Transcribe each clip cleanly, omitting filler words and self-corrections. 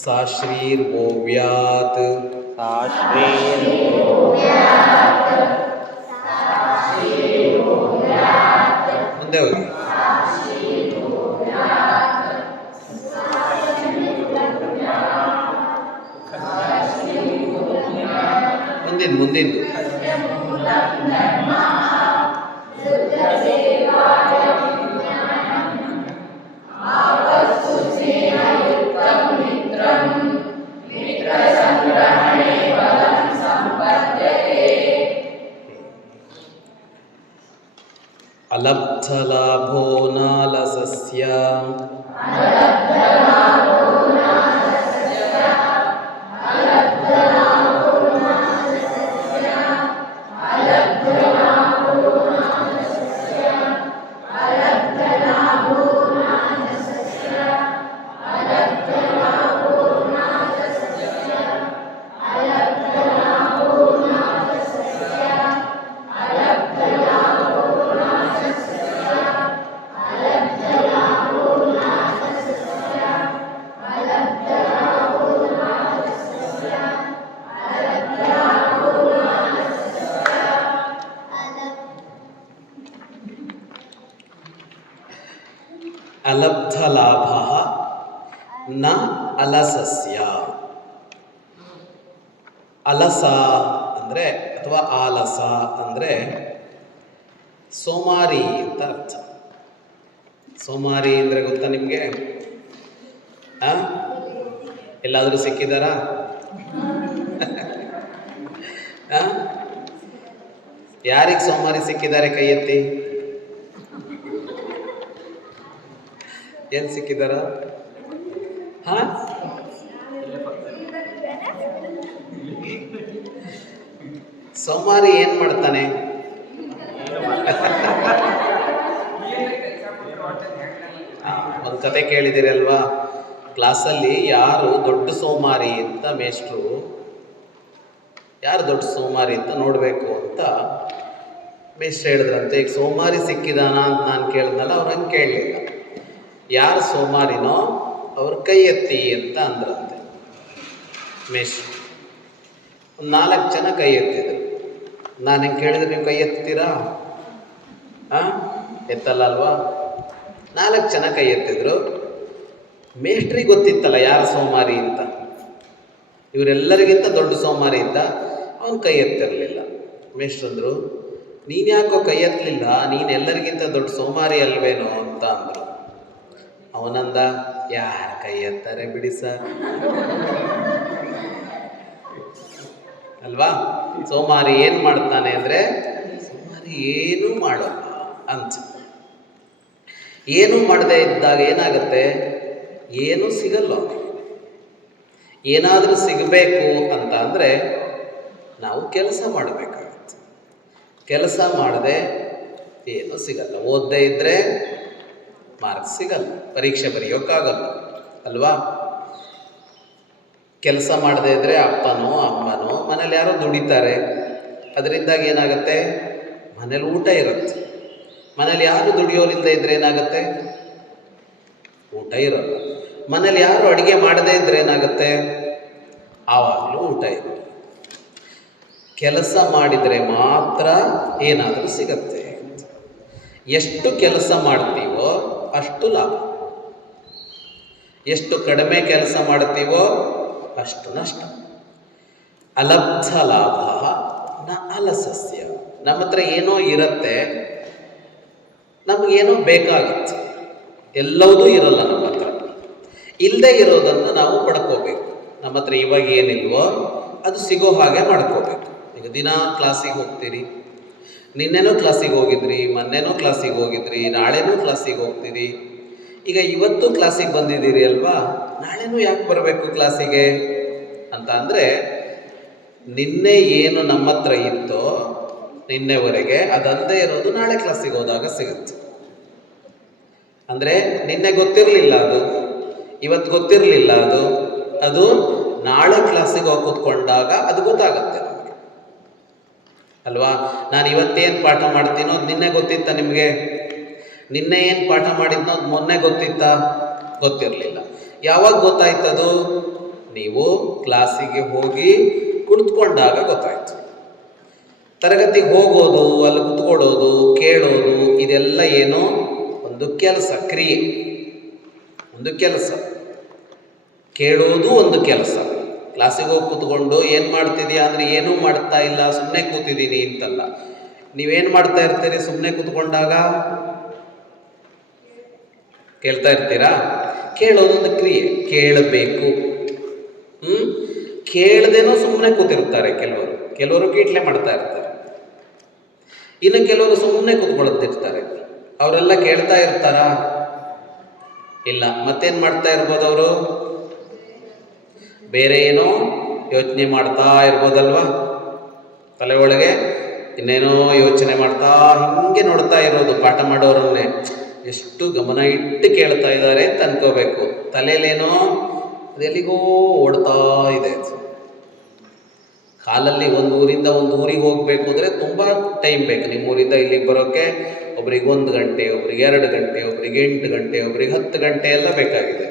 ಸಾಶ್ರೀರ್ಭೋವ್ಯಾತ್ ಮುಂದೆ ಹೋಗಿ. ಮುಂದಿನ ಅಲಬ್ಧಲಾಭೋ ನಾಲಸಸ್ಯ ಅಲಬ್ಧಲಾಭ ನ ಅಲಸಸ್ಯ. ಅಲಸ ಅಂದರೆ ಅಥವಾ ಆಲಸ ಅಂದರೆ ಸೋಮಾರಿ ಅಂತ ಅರ್ಥ. ಸೋಮಾರಿ ಅಂದರೆ ಗೊತ್ತಾ ನಿಮಗೆ? ಎಲ್ಲಾದರೂ ಸಿಕ್ಕಿದಾರಾ? ಯಾರಿಗೆ ಸೋಮಾರಿ ಸಿಕ್ಕಿದ್ದಾರೆ? ಕೈ ಎತ್ತಿ. ಏನು ಸಿಕ್ಕಿದಾರ? ಸೋಮಾರಿ ಏನ್ ಮಾಡ್ತಾನೆ? ಒಂದು ಕತೆ ಕೇಳಿದಿರಿ ಅಲ್ವಾ? ಕ್ಲಾಸಲ್ಲಿ ಯಾರು ದೊಡ್ಡ ಸೋಮಾರಿ ಅಂತ ಮೇಷ್ಟ್ರು ಯಾರು ದೊಡ್ಡ ಸೋಮಾರಿ ಅಂತ ನೋಡಬೇಕು ಅಂತ ಮೇಷ್ಟ್ರು ಹೇಳಿದ್ರಂತೆ. ಈಗ ಸೋಮಾರಿ ಸಿಕ್ಕಿದಾನ ಅಂತ ನಾನು ಕೇಳಿದ್ನಲ್ಲ, ಅವ್ರು ಹಂಗೆ ಕೇಳಲಿಲ್ಲ. ಯಾರು ಸೋಮಾರಿನೋ ಅವ್ರ ಕೈ ಎತ್ತಿ ಅಂತ ಅಂದ್ರಂತೆ ಮೇಷ್ಟ್ರು. ಒಂದು 4 ಜನ ಕೈ ಎತ್ತಿದ್ರು. ನಾನು ಹಿಂಗೆ ಕೇಳಿದ್ರೆ ನೀವು ಕೈ ಎತ್ತೀರಾ? ಎತ್ತಲ್ಲ ಅಲ್ವಾ? 4 ಜನ ಕೈ ಎತ್ತಿದ್ರು. ಮೇಷ್ಟ್ರಿಗೆ ಗೊತ್ತಿತ್ತಲ್ಲ ಯಾರು ಸೋಮಾರಿ ಅಂತ. ಇವರೆಲ್ಲರಿಗಿಂತ ದೊಡ್ಡ ಸೋಮಾರಿ ಇದ್ದ, ಅವನು ಕೈ ಎತ್ತಿರಲಿಲ್ಲ. ಮೇಷ್ಟ್ರಂದ್ರು, ನೀನು ಯಾಕೋ ಕೈ ಎತ್ತಲಿಲ್ಲ? ನೀನು ಎಲ್ಲರಿಗಿಂತ ದೊಡ್ಡ ಸೋಮಾರಿ ಅಲ್ವೇನೋ ಅಂತ ಅಂದರು. ಅವನಂದ, ಯಾರು ಕೈ ಎತ್ತಾರೆ ಬಿಡಿ ಸರ್ ಅಲ್ವಾ? ಸೋಮಾರಿ ಏನು ಮಾಡ್ತಾನೆ ಅಂದರೆ, ಸೋಮಾರಿ ಏನೂ ಮಾಡೋಲ್ಲ ಅಂತ. ಏನೂ ಮಾಡದೇ ಇದ್ದಾಗ ಏನಾಗುತ್ತೆ? ಏನೂ ಸಿಗಲ್ಲ. ಏನಾದರೂ ಸಿಗಬೇಕು ಅಂತ ಅಂದರೆ ನಾವು ಕೆಲಸ ಮಾಡಬೇಕಾಗುತ್ತೆ. ಕೆಲಸ ಮಾಡದೆ ಏನೂ ಸಿಗಲ್ಲ. ಓದದೇ ಇದ್ದರೆ ಮಾರ್ಕ್ಸ್ ಸಿಗಲ್ಲ, ಪರೀಕ್ಷೆ ಬರೆಯೋಕ್ಕಾಗಲ್ಲ ಅಲ್ವಾ? ಕೆಲಸ ಮಾಡದೇ ಇದ್ದರೆ ಅಪ್ಪನೋ ಅಮ್ಮನೋ ಮನೇಲಿ ಯಾರೋ ದುಡಿತಾರೆ. ಅದರಿಂದಾಗಿ ಏನಾಗುತ್ತೆ? ಮನೇಲಿ ಊಟ ಇರುತ್ತೆ. ಮನೇಲಿ ಯಾರು ದುಡಿಯೋರಿಲ್ಲದೆ ಇದ್ದರೆ ಏನಾಗುತ್ತೆ? ಊಟ ಇರೋಲ್ಲ. ಮನೇಲಿ ಯಾರು ಅಡುಗೆ ಮಾಡದೇ ಇದ್ದರೆ ಏನಾಗುತ್ತೆ? ಆವಾಗಲೂ ಊಟ ಇರೋಲ್ಲ. ಕೆಲಸ ಮಾಡಿದರೆ ಮಾತ್ರ ಏನಾದರೂ ಸಿಗತ್ತೆ. ಎಷ್ಟು ಕೆಲಸ ಮಾಡ್ತೀವೋ ಅಷ್ಟು ಲಾಭ. ಎಷ್ಟು ಕಡಿಮೆ ಕೆಲಸ ಮಾಡ್ತೀವೋ ಅಷ್ಟು ನಷ್ಟ. ಅಲಬ್ಧ ಲಾಭ ನ ಅಲಸಸ್ಯ. ನಮ್ಮ ಹತ್ರ ಏನೋ ಇರುತ್ತೆ, ನಮಗೇನೋ ಬೇಕಾಗುತ್ತೆ. ಎಲ್ಲವೂ ಇರೋಲ್ಲ ನಮ್ಮ ಹತ್ರ. ಇಲ್ಲದೆ ಇರೋದನ್ನು ನಾವು ಪಡ್ಕೋಬೇಕು. ನಮ್ಮ ಹತ್ರ ಇವಾಗ ಏನಿಲ್ವೋ ಅದು ಸಿಗೋ ಹಾಗೆ ಮಾಡ್ಕೋಬೇಕು. ಈಗ ದಿನ ಕ್ಲಾಸಿಗೆ ಹೋಗ್ತೀರಿ, ನಿನ್ನೆನೂ ಕ್ಲಾಸಿಗೆ ಹೋಗಿದ್ರಿ, ಮೊನ್ನೆನೂ ಕ್ಲಾಸಿಗೆ ಹೋಗಿದ್ರಿ, ನಾಳೆನೂ ಕ್ಲಾಸಿಗೆ ಹೋಗ್ತೀರಿ. ಈಗ ಇವತ್ತು ಕ್ಲಾಸಿಗೆ ಬಂದಿದ್ದೀರಿ ಅಲ್ವಾ, ನಾಳೆನೂ ಯಾಕೆ ಬರಬೇಕು ಕ್ಲಾಸಿಗೆ ಅಂತ ಅಂದರೆ, ನಿನ್ನೆ ಏನು ನಮ್ಮ ಹತ್ರ ಇತ್ತೋ ನಿನ್ನೆವರೆಗೆ ಅದಲ್ಲದೆ ಇರೋದು ನಾಳೆ ಕ್ಲಾಸಿಗೆ ಹೋದಾಗ ಸಿಗುತ್ತೆ. ಅಂದರೆ ನಿನ್ನೆ ಗೊತ್ತಿರಲಿಲ್ಲ ಅದು, ಇವತ್ತು ಗೊತ್ತಿರಲಿಲ್ಲ ಅದು ನಾಳೆ ಕ್ಲಾಸಿಗೆ ಹೋಗಿ ಕೂತ್ಕೊಂಡಾಗ ಅದು ಗೊತ್ತಾಗುತ್ತೆ ನಮಗೆ ಅಲ್ವಾ? ನಾನು ಇವತ್ತೇನು ಪಾಠ ಮಾಡ್ತೀನೋ ಅದು ನಿನ್ನೆ ಗೊತ್ತಿತ್ತ ನಿಮಗೆ? ನಿನ್ನೆ ಏನು ಪಾಠ ಮಾಡಿದ್ನೋ ಅದು ಮೊನ್ನೆ ಗೊತ್ತಿತ್ತಾ? ಗೊತ್ತಿರಲಿಲ್ಲ. ಯಾವಾಗ ಗೊತ್ತಾಯ್ತದು? ನೀವು ಕ್ಲಾಸಿಗೆ ಹೋಗಿ ಕುಳಿತುಕೊಂಡಾಗ ಗೊತ್ತಾಯ್ತು. ತರಗತಿಗೆ ಹೋಗೋದು, ಅಲ್ಲಿ ಕುತ್ಕೊಳ್ಳೋದು, ಕೇಳೋದು, ಇದೆಲ್ಲ ಏನೋ ಒಂದು ಕೆಲಸ, ಕ್ರಿಯೆ, ಒಂದು ಕೆಲಸ. ಕೇಳೋದು ಒಂದು ಕೆಲಸ. ಕ್ಲಾಸಿಗೆ ಹೋಗಿ ಕೂತ್ಕೊಂಡು ಏನು ಮಾಡ್ತಿದ್ಯಾ ಅಂದರೆ ಏನೂ ಮಾಡ್ತಾ ಇಲ್ಲ, ಸುಮ್ಮನೆ ಕೂತಿದ್ದೀನಿ ಅಂತಲ್ಲ. ನೀವೇನು ಮಾಡ್ತಾ ಇರ್ತೀರಿ ಸುಮ್ಮನೆ ಕೂತ್ಕೊಂಡಾಗ? ಕೇಳ್ತಾ ಇರ್ತೀರಾ? ಕೇಳೋದೊಂದು ಕ್ರಿಯೆ, ಕೇಳಬೇಕು. ಕೇಳದೇನೋ ಸುಮ್ಮನೆ ಕೂತಿರ್ತಾರೆ ಕೆಲವರು ಕೀಟ್ಲೆ ಮಾಡ್ತಾ ಇರ್ತಾರೆ. ಇನ್ನು ಕೆಲವರು ಸುಮ್ಮನೆ ಕೂತ್ಕೊಳ್ಳುತ್ತಿರ್ತಾರೆ. ಅವರೆಲ್ಲ ಕೇಳ್ತಾ ಇರ್ತಾರಾ? ಇಲ್ಲ. ಮತ್ತೇನು ಮಾಡ್ತಾ ಇರ್ಬೋದು ಅವರು? ಬೇರೆ ಏನೋ ಯೋಚನೆ ಮಾಡ್ತಾ ಇರ್ಬೋದಲ್ವಾ? ತಲೆ ಒಳಗೆ ಇನ್ನೇನೋ ಯೋಚನೆ ಮಾಡ್ತಾ ಹಿಂಗೆ ನೋಡ್ತಾ ಇರೋದು. ಪಾಠ ಮಾಡೋರನ್ನೇ ಎಷ್ಟು ಗಮನ ಇಟ್ಟು ಕೇಳ್ತಾ ಇದ್ದಾರೆ ಅಂತ ಅನ್ಕೋಬೇಕು. ತಲೆಯಲ್ಲೇನೋ ಅದೆಲ್ಲಿಗೋ ಓಡ್ತಾ ಇದೆ. ಕಾಲಲ್ಲಿ ಒಂದು ಊರಿಂದ ಒಂದು ಊರಿಗೆ ಹೋಗಬೇಕು ಅಂದರೆ ತುಂಬ ಟೈಮ್ ಬೇಕು. ನಿಮ್ಮ ಊರಿಂದ ಇಲ್ಲಿಗೆ ಬರೋಕ್ಕೆ ಒಬ್ರಿಗೆ 1 ಗಂಟೆ, ಒಬ್ರಿಗೆ 2 ಗಂಟೆ, ಒಬ್ರಿಗೆ 8 ಗಂಟೆ, ಒಬ್ರಿಗೆ 10 ಗಂಟೆ ಎಲ್ಲ ಬೇಕಾಗಿದೆ.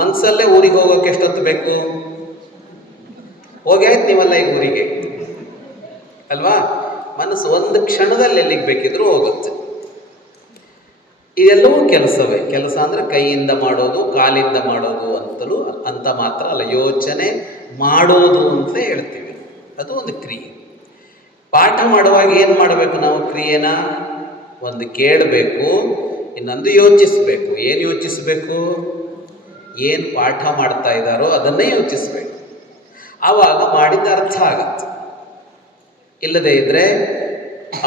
ಮನಸ್ಸಲ್ಲೇ ಊರಿಗೆ ಹೋಗೋಕ್ಕೆ ಎಷ್ಟೊತ್ತು ಬೇಕು? ಹೋಗಿ ಆಯ್ತು ನೀವಲ್ಲ ಈಗ ಊರಿಗೆ ಅಲ್ವಾ? ಮನಸ್ಸು ಒಂದು ಕ್ಷಣದಲ್ಲಿ ಎಲ್ಲಿಗೆ ಬೇಕಿದ್ರೂ ಹೋಗುತ್ತೆ. ಇದೆಲ್ಲವೂ ಕೆಲಸವೇ. ಕೆಲಸ ಅಂದರೆ ಕೈಯಿಂದ ಮಾಡೋದು, ಕಾಲಿಂದ ಮಾಡೋದು ಅಂತ ಮಾತ್ರ ಅಲ್ಲ, ಯೋಚನೆ ಮಾಡೋದು ಅಂತ ಹೇಳ್ತೀವಿ. ಅದು ಒಂದು ಕ್ರಿಯೆ. ಪಾಠ ಮಾಡುವಾಗ ಏನು ಮಾಡಬೇಕು ನಾವು? ಕ್ರಿಯೆನ ಒಂದು ಕೇಳಬೇಕು, ಇನ್ನೊಂದು ಯೋಚಿಸಬೇಕು. ಏನು ಯೋಚಿಸಬೇಕು? ಏನು ಪಾಠ ಮಾಡ್ತಾ ಇದ್ದಾರೋ ಅದನ್ನೇ ಯೋಚಿಸಬೇಕು. ಆವಾಗ ಮಾಡಿದ ಅರ್ಥ ಆಗತ್ತೆ. ಇಲ್ಲದೇ ಇದ್ದರೆ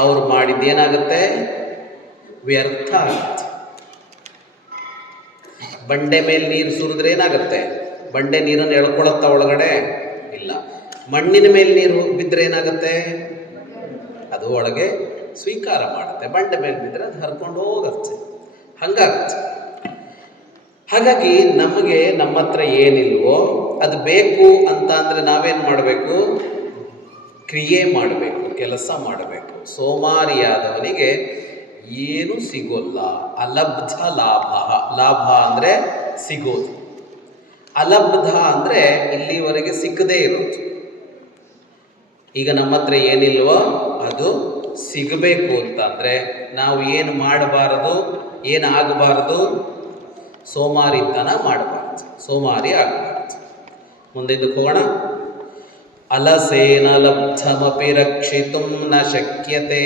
ಅವ್ರು ಮಾಡಿದ್ದೇನಾಗುತ್ತೆ? ವ್ಯರ್ಥ ಆಗುತ್ತೆ. ಬಂಡೆ ಮೇಲೆ ನೀರು ಸುರಿದ್ರೆ ಏನಾಗುತ್ತೆ? ಬಂಡೆ ನೀರನ್ನು ಎಳ್ಕೊಳತ್ತ ಒಳಗಡೆ? ಇಲ್ಲ. ಮಣ್ಣಿನ ಮೇಲೆ ನೀರು ಬಿದ್ದರೆ ಏನಾಗುತ್ತೆ? ಅದು ಒಳಗೆ ಸ್ವೀಕಾರ ಮಾಡುತ್ತೆ. ಬಂಡೆ ಮೇಲೆ ಬಿದ್ದರೆ ಅದು ಹರ್ಕೊಂಡು ಹೋಗುತ್ತೆ. ಹಂಗಾಗುತ್ತೆ. ಹಾಗಾಗಿ ನಮಗೆ ನಮ್ಮ ಹತ್ರ ಏನಿಲ್ವೋ ಅದು ಬೇಕು ಅಂತ ಅಂದರೆ ನಾವೇನು ಮಾಡಬೇಕು? ಕ್ರಿಯೆ ಮಾಡಬೇಕು, ಕೆಲಸ ಮಾಡಬೇಕು. ಸೋಮಾರಿಯಾದವನಿಗೆ ಏನು ಸಿಗೋಲ್ಲ. ಅಲಬ್ಧ ಲಾಭ. ಲಾಭ ಅಂದರೆ ಸಿಗೋದು. ಅಲಬ್ಧ ಅಂದರೆ ಇಲ್ಲಿವರೆಗೆ ಸಿಕ್ಕದೇ ಇರೋದು. ಈಗ ನಮ್ಮ ಹತ್ರ ಏನಿಲ್ವೋ ಅದು ಸಿಗಬೇಕು ಅಂತಂದರೆ ನಾವು ಏನು ಮಾಡಬಾರದು? ಏನಾಗಬಾರದು? ಸೋಮಾರಿತನ ಮಾಡಬಾರ್ದು, ಸೋಮಾರಿ ಆಗಬಾರ್ದು. ಮುಂದೆಂದಕ್ಕೆ ಹೋಗೋಣ. ಅಲಸೇನ ಲಬ್ಧಮಪಿ ರಕ್ಷಿತುಂ ನ ಶಕ್ಯತೆ.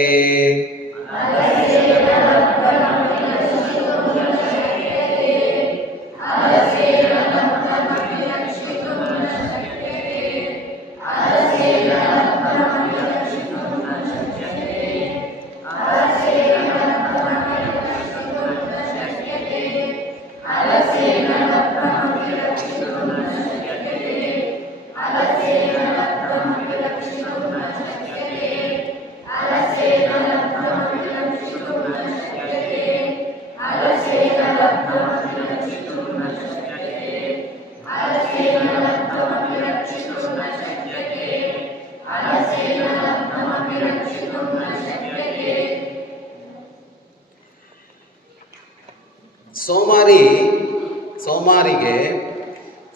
ಸೋಮಾರಿಗೆ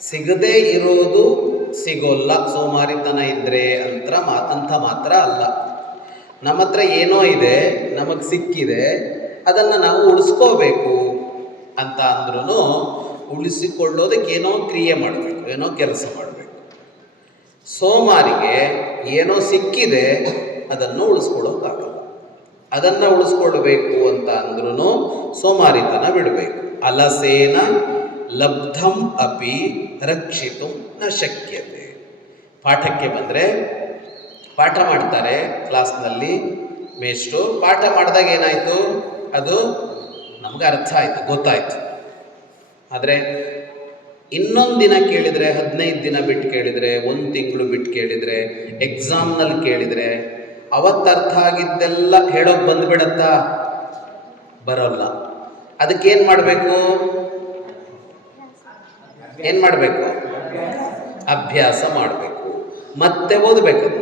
ಸಿಗದೇ ಇರೋದು ಸಿಗೋಲ್ಲ. ಸೋಮಾರಿತನ ಇದ್ದರೆ ಅಂತ ಮಾತ್ರ ಅಲ್ಲ. ನಮ್ಮ ಹತ್ರ ಏನೋ ಇದೆ, ನಮಗೆ ಸಿಕ್ಕಿದೆ, ಅದನ್ನು ನಾವು ಉಳಿಸ್ಕೋಬೇಕು ಅಂತ ಅಂದ್ರೂ ಉಳಿಸಿಕೊಳ್ಳೋದಕ್ಕೆ ಏನೋ ಕ್ರಿಯೆ ಮಾಡಬೇಕು, ಏನೋ ಕೆಲಸ ಮಾಡಬೇಕು. ಸೋಮಾರಿಗೆ ಏನೋ ಸಿಕ್ಕಿದೆ, ಅದನ್ನು ಉಳಿಸ್ಕೊಳ್ಳೋಕ್ಕಾಗಲ್ಲ. ಅದನ್ನು ಉಳಿಸ್ಕೊಳ್ಬೇಕು ಅಂತ ಅಂದ್ರೂ ಸೋಮಾರಿತನ ಬಿಡಬೇಕು. ಅಲಸೇನ ಲಬ್ಧಂ ಅಪಿ ರಕ್ಷಿತು ನ ಶಕ್ಯತೆ. ಪಾಠಕ್ಕೆ ಬಂದರೆ ಪಾಠ ಮಾಡ್ತಾರೆ ಕ್ಲಾಸ್ನಲ್ಲಿ ಮೇಷ್ಟ್ರು. ಪಾಠ ಮಾಡಿದಾಗ ಏನಾಯಿತು? ಅದು ನಮ್ಗೆ ಅರ್ಥ ಆಯಿತು, ಗೊತ್ತಾಯಿತು. ಆದರೆ ಇನ್ನೊಂದು ದಿನ ಕೇಳಿದರೆ, 15 ದಿನ ಬಿಟ್ಟು ಕೇಳಿದರೆ, 1 ತಿಂಗಳು ಬಿಟ್ಟು ಕೇಳಿದರೆ, ಎಕ್ಸಾಮ್ನಲ್ಲಿ ಕೇಳಿದರೆ ಅವತ್ತು ಅರ್ಥ ಆಗಿದ್ದೆಲ್ಲ ಹೇಳೋಕೆ ಬಂದುಬಿಡತ್ತಾ? ಬರೋಲ್ಲ. ಅದಕ್ಕೇನು ಮಾಡಬೇಕು? ಏನು ಮಾಡಬೇಕು? ಅಭ್ಯಾಸ ಮಾಡಬೇಕು. ಮತ್ತೆ ಓದಬೇಕದು,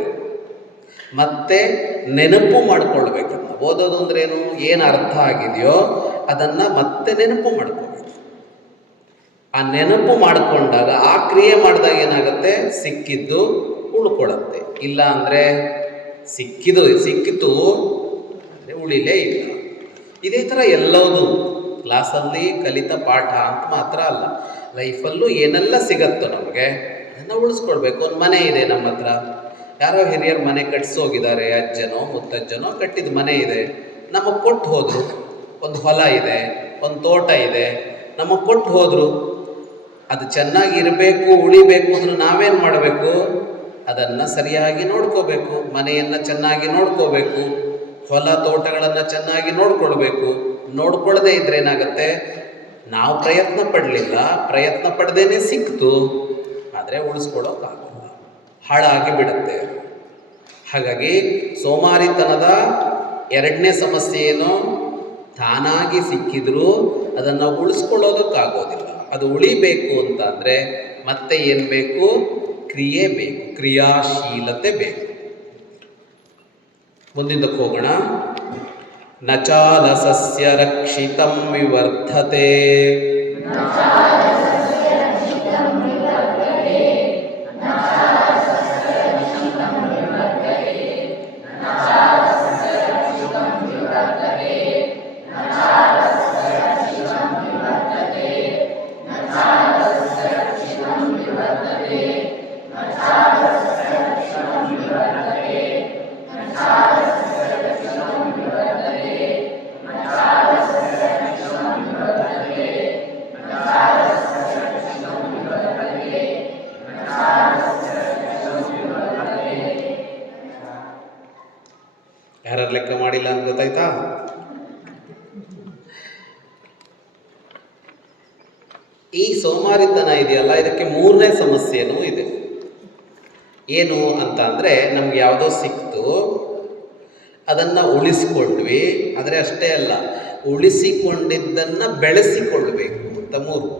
ಮತ್ತೆ ನೆನಪು ಮಾಡ್ಕೊಳ್ಬೇಕನ್ನ. ಓದೋದು ಅಂದ್ರೇನು? ಏನು ಅರ್ಥ ಆಗಿದೆಯೋ ಅದನ್ನು ಮತ್ತೆ ನೆನಪು ಮಾಡ್ಕೋಬೇಕು. ಆ ನೆನಪು ಮಾಡಿಕೊಂಡಾಗ ಆ ಕ್ರಿಯೆ ಮಾಡಿದಾಗ ಏನಾಗುತ್ತೆ, ಸಿಕ್ಕಿದ್ದು ಉಳ್ಕೊಳತ್ತೆ. ಇಲ್ಲ ಅಂದರೆ ಸಿಕ್ಕಿತು ಅಂದರೆ ಉಳಿಲೇ ಇಲ್ಲ. ಇದೇ ಥರ ಎಲ್ಲವೂ ಕ್ಲಾಸಲ್ಲಿ ಕಲಿತ ಪಾಠ ಅಂತ ಮಾತ್ರ ಅಲ್ಲ, ಲೈಫಲ್ಲೂ ಏನೆಲ್ಲ ಸಿಗತ್ತೋ ನಮಗೆ ಅದನ್ನು ಉಳಿಸ್ಕೊಳ್ಬೇಕು. ಒಂದು ಮನೆ ಇದೆ ನಮ್ಮ ಹತ್ರ, ಯಾರೋ ಹಿರಿಯರು ಮನೆ ಕಟ್ಸೋಗಿದ್ದಾರೆ, ಅಜ್ಜನೋ ಮುತ್ತಜ್ಜನೋ ಕಟ್ಟಿದ ಮನೆ ಇದೆ, ನಮಗೆ ಕೊಟ್ಟು ಹೋದರು. ಒಂದು ಹೊಲ ಇದೆ, ಒಂದು ತೋಟ ಇದೆ, ನಮಗೆ ಕೊಟ್ಟು ಹೋದರು. ಅದು ಚೆನ್ನಾಗಿ ಇರಬೇಕು, ಉಳಿಬೇಕು ಅಂದ್ರೆ ನಾವೇನು ಮಾಡಬೇಕು, ಅದನ್ನು ಸರಿಯಾಗಿ ನೋಡ್ಕೋಬೇಕು. ಮನೆಯನ್ನು ಚೆನ್ನಾಗಿ ನೋಡ್ಕೋಬೇಕು, ಹೊಲ ತೋಟಗಳನ್ನು ಚೆನ್ನಾಗಿ ನೋಡ್ಕೊಳ್ಬೇಕು. ನೋಡ್ಕೊಳ್ಳದೆ ಇದ್ರೆ ಏನಾಗುತ್ತೆ, ನಾವು ಪ್ರಯತ್ನ ಪಡಲಿಲ್ಲ, ಪ್ರಯತ್ನ ಪಡ್ದೇನೆ ಸಿಕ್ತು, ಆದರೆ ಉಳಿಸ್ಕೊಳ್ಳೋಕ್ಕಾಗಲ್ಲ, ಹಾಳಾಗಿ ಬಿಡುತ್ತೆ. ಹಾಗಾಗಿ ಸೋಮಾರಿತನದ ಎರಡನೇ ಸಮಸ್ಯೆ ಏನು, ತಾನಾಗಿ ಸಿಕ್ಕಿದ್ರೂ ಅದನ್ನು ಉಳಿಸ್ಕೊಳ್ಳೋದಕ್ಕಾಗೋದಿಲ್ಲ. ಅದು ಉಳಿಬೇಕು ಅಂತ ಅಂದರೆ ಮತ್ತೆ ಏನು ಬೇಕು, ಕ್ರಿಯೆ ಬೇಕು, ಕ್ರಿಯಾಶೀಲತೆ ಬೇಕು. ಮುಂದಿದ್ದಕ್ಕೆ ಹೋಗೋಣ. ನಚಾಲಸಸ್ಯ ರಕ್ಷಿತಂ ವಿವರ್ಧತೆ ಯಾರು ಲೆಕ್ಕ ಮಾಡಿಲ್ಲ ಅಂತ ಗೊತ್ತಾಯ್ತಾ? ಈ ಸೋಮಾರಿತನ ಇದೆಯಲ್ಲ, ಇದಕ್ಕೆ ಮೂರನೇ ಸಮಸ್ಯೆನೂ ಇದೆ. ಏನು ಅಂತ ಅಂದರೆ, ನಮ್ಗೆ ಯಾವುದೋ ಸಿಕ್ತು, ಅದನ್ನು ಉಳಿಸ್ಕೊಂಡ್ವಿ, ಆದರೆ ಅಷ್ಟೇ ಅಲ್ಲ, ಉಳಿಸಿಕೊಂಡಿದ್ದನ್ನು ಬೆಳೆಸಿಕೊಳ್ಬೇಕು ಅಂತ ಮೂರು.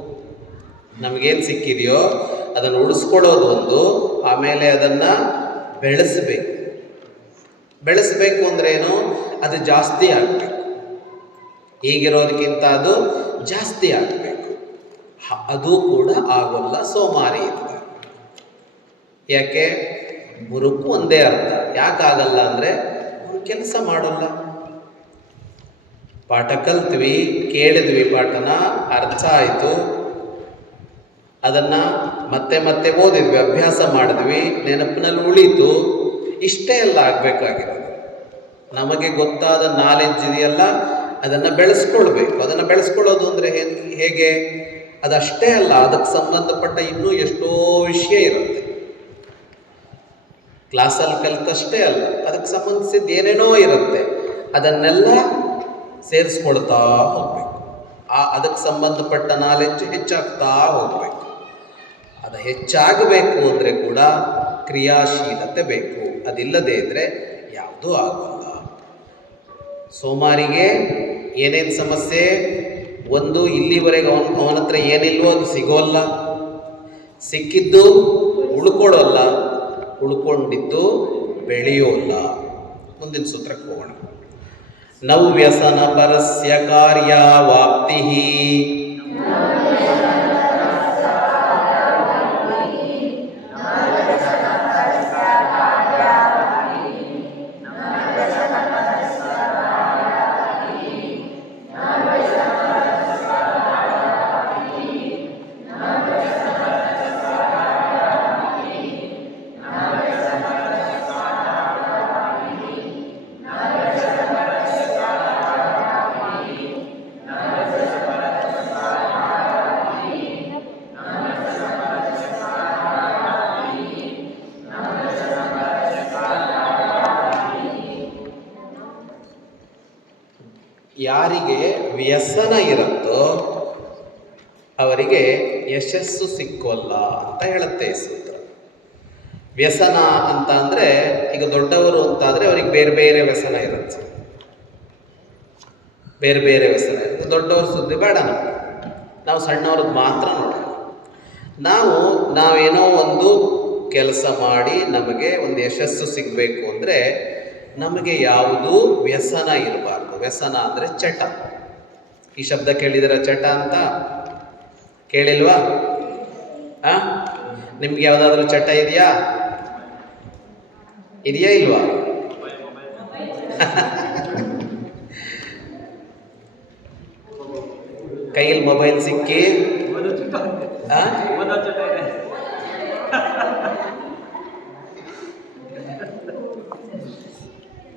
ನಮಗೇನು ಸಿಕ್ಕಿದೆಯೋ ಅದನ್ನು ಉಳಿಸ್ಕೊಳ್ಳೋದು ಒಂದು, ಆಮೇಲೆ ಅದನ್ನು ಬೆಳೆಸಬೇಕು. ಬೆಳೆಸಬೇಕು ಅಂದ್ರೆ ಏನು, ಅದು ಜಾಸ್ತಿ ಆಗಬೇಕು, ಈಗಿರೋದಕ್ಕಿಂತ ಅದು ಜಾಸ್ತಿ ಆಗಬೇಕು. ಅದು ಕೂಡ ಆಗೋಲ್ಲ ಸೋಮಾರಿ ಇದ್ದ. ಯಾಕೆ, ಮುರುಕು ಒಂದೇ ಅರ್ಥ. ಯಾಕಾಗಲ್ಲ ಅಂದರೆ ಅವನು ಕೆಲಸ ಮಾಡೋಲ್ಲ. ಪಾಠ ಕಲ್ತ್ವಿ, ಕೇಳಿದ್ವಿ, ಪಾಠನ ಅರ್ಥ ಆಯಿತು, ಅದನ್ನು ಮತ್ತೆ ಮತ್ತೆ ಓದಿದ್ವಿ, ಅಭ್ಯಾಸ ಮಾಡಿದ್ವಿ, ನೆನಪಿನಲ್ಲಿ ಉಳೀತು. ಇಷ್ಟೇ ಎಲ್ಲ ಆಗಬೇಕಾಗಿರೋದು. ನಮಗೆ ಗೊತ್ತಾದ ನಾಲೆಡ್ಜ್ ಇದೆಯಲ್ಲ, ಅದನ್ನು ಬೆಳೆಸ್ಕೊಳ್ಬೇಕು. ಅದನ್ನು ಬೆಳೆಸ್ಕೊಳ್ಳೋದು ಅಂದರೆ ಹೇಗೆ, ಅದಷ್ಟೇ ಅಲ್ಲ, ಅದಕ್ಕೆ ಸಂಬಂಧಪಟ್ಟ ಇನ್ನೂ ಎಷ್ಟೋ ವಿಷಯ ಇರುತ್ತೆ. ಕ್ಲಾಸಲ್ಲಿ ಕಲಿತಷ್ಟೇ ಅಲ್ಲ, ಅದಕ್ಕೆ ಸಂಬಂಧಿಸಿದ ಏನೇನೋ ಇರುತ್ತೆ. ಅದನ್ನೆಲ್ಲ ಸೇರಿಸ್ಕೊಳ್ತಾ ಹೋಗಬೇಕು. ಅದಕ್ಕೆ ಸಂಬಂಧಪಟ್ಟ ನಾಲೆಡ್ಜ್ ಹೆಚ್ಚಾಗ್ತಾ ಹೋಗಬೇಕು. ಅದು ಹೆಚ್ಚಾಗಬೇಕು ಅಂದರೆ ಕೂಡ ಕ್ರಿಯಾಶೀಲತೆ ಬೇಕು. ಅದಿಲ್ಲದೆ ಇದ್ದರೆ ಯಾವುದೂ ಆಗೋಲ್ಲ. ಸೋಮಾರಿಗೆ ಏನೇನು ಸಮಸ್ಯೆ, ಒಂದು, ಇಲ್ಲಿವರೆಗೆ ಅವನ ಹತ್ರ ಏನಿಲ್ವೋ ಅದು ಸಿಗೋಲ್ಲ, ಸಿಕ್ಕಿದ್ದು ಉಳ್ಕೊಳ್ಳೋಲ್ಲ, ಉಳ್ಕೊಂಡಿದ್ದು ಬೆಳೆಯೋಲ್ಲ. ಮುಂದಿನ ಸೂತ್ರಕ್ಕೆ ಹೋಗೋಣ. ನವ್ಯಸನ ಪರಸ್ಯ ಕಾರ್ಯವಾಪ್ತಿ ಯಾರಿಗೆ ವ್ಯಸನ ಇರುತ್ತೋ ಅವರಿಗೆ ಯಶಸ್ಸು ಸಿಕ್ಕೋಲ್ಲ ಅಂತ ಹೇಳುತ್ತೆ ಈ ಸೂತ್ರ. ವ್ಯಸನ ಅಂತ ಅಂದರೆ, ಈಗ ದೊಡ್ಡವರು ಅಂತಾದರೆ ಅವರಿಗೆ ಬೇರೆ ಬೇರೆ ವ್ಯಸನ ಇರುತ್ತೆ, ಬೇರೆ ಬೇರೆ ವ್ಯಸನ ಇರುತ್ತೆ. ದೊಡ್ಡವ್ರ ಸುದ್ದಿ ಬೇಡ ನಮಗೆ, ನಾವು ಸಣ್ಣವ್ರದ್ದು ಮಾತ್ರ ನೋಡೋಣ. ನಾವೇನೋ ಒಂದು ಕೆಲಸ ಮಾಡಿ ನಮಗೆ ಒಂದು ಯಶಸ್ಸು ಸಿಗಬೇಕು ಅಂದರೆ ನಮಗೆ ಯಾವುದೂ ವ್ಯಸನ ಇರಬಾರ್ದು. ವ್ಯಸನ ಅಂದರೆ ಚಟ. ಈ ಶಬ್ದ ಕೇಳಿದರೆ ಚಟ ಅಂತ, ಕೇಳಿಲ್ವಾ? ಆ ನಿಮ್ಗೆ ಯಾವುದಾದ್ರೂ ಚಟ ಇದೆಯಾ ಇಲ್ವಾ? ಕೈಯಲ್ಲಿ ಮೊಬೈಲ್ ಸಿಕ್ಕಿ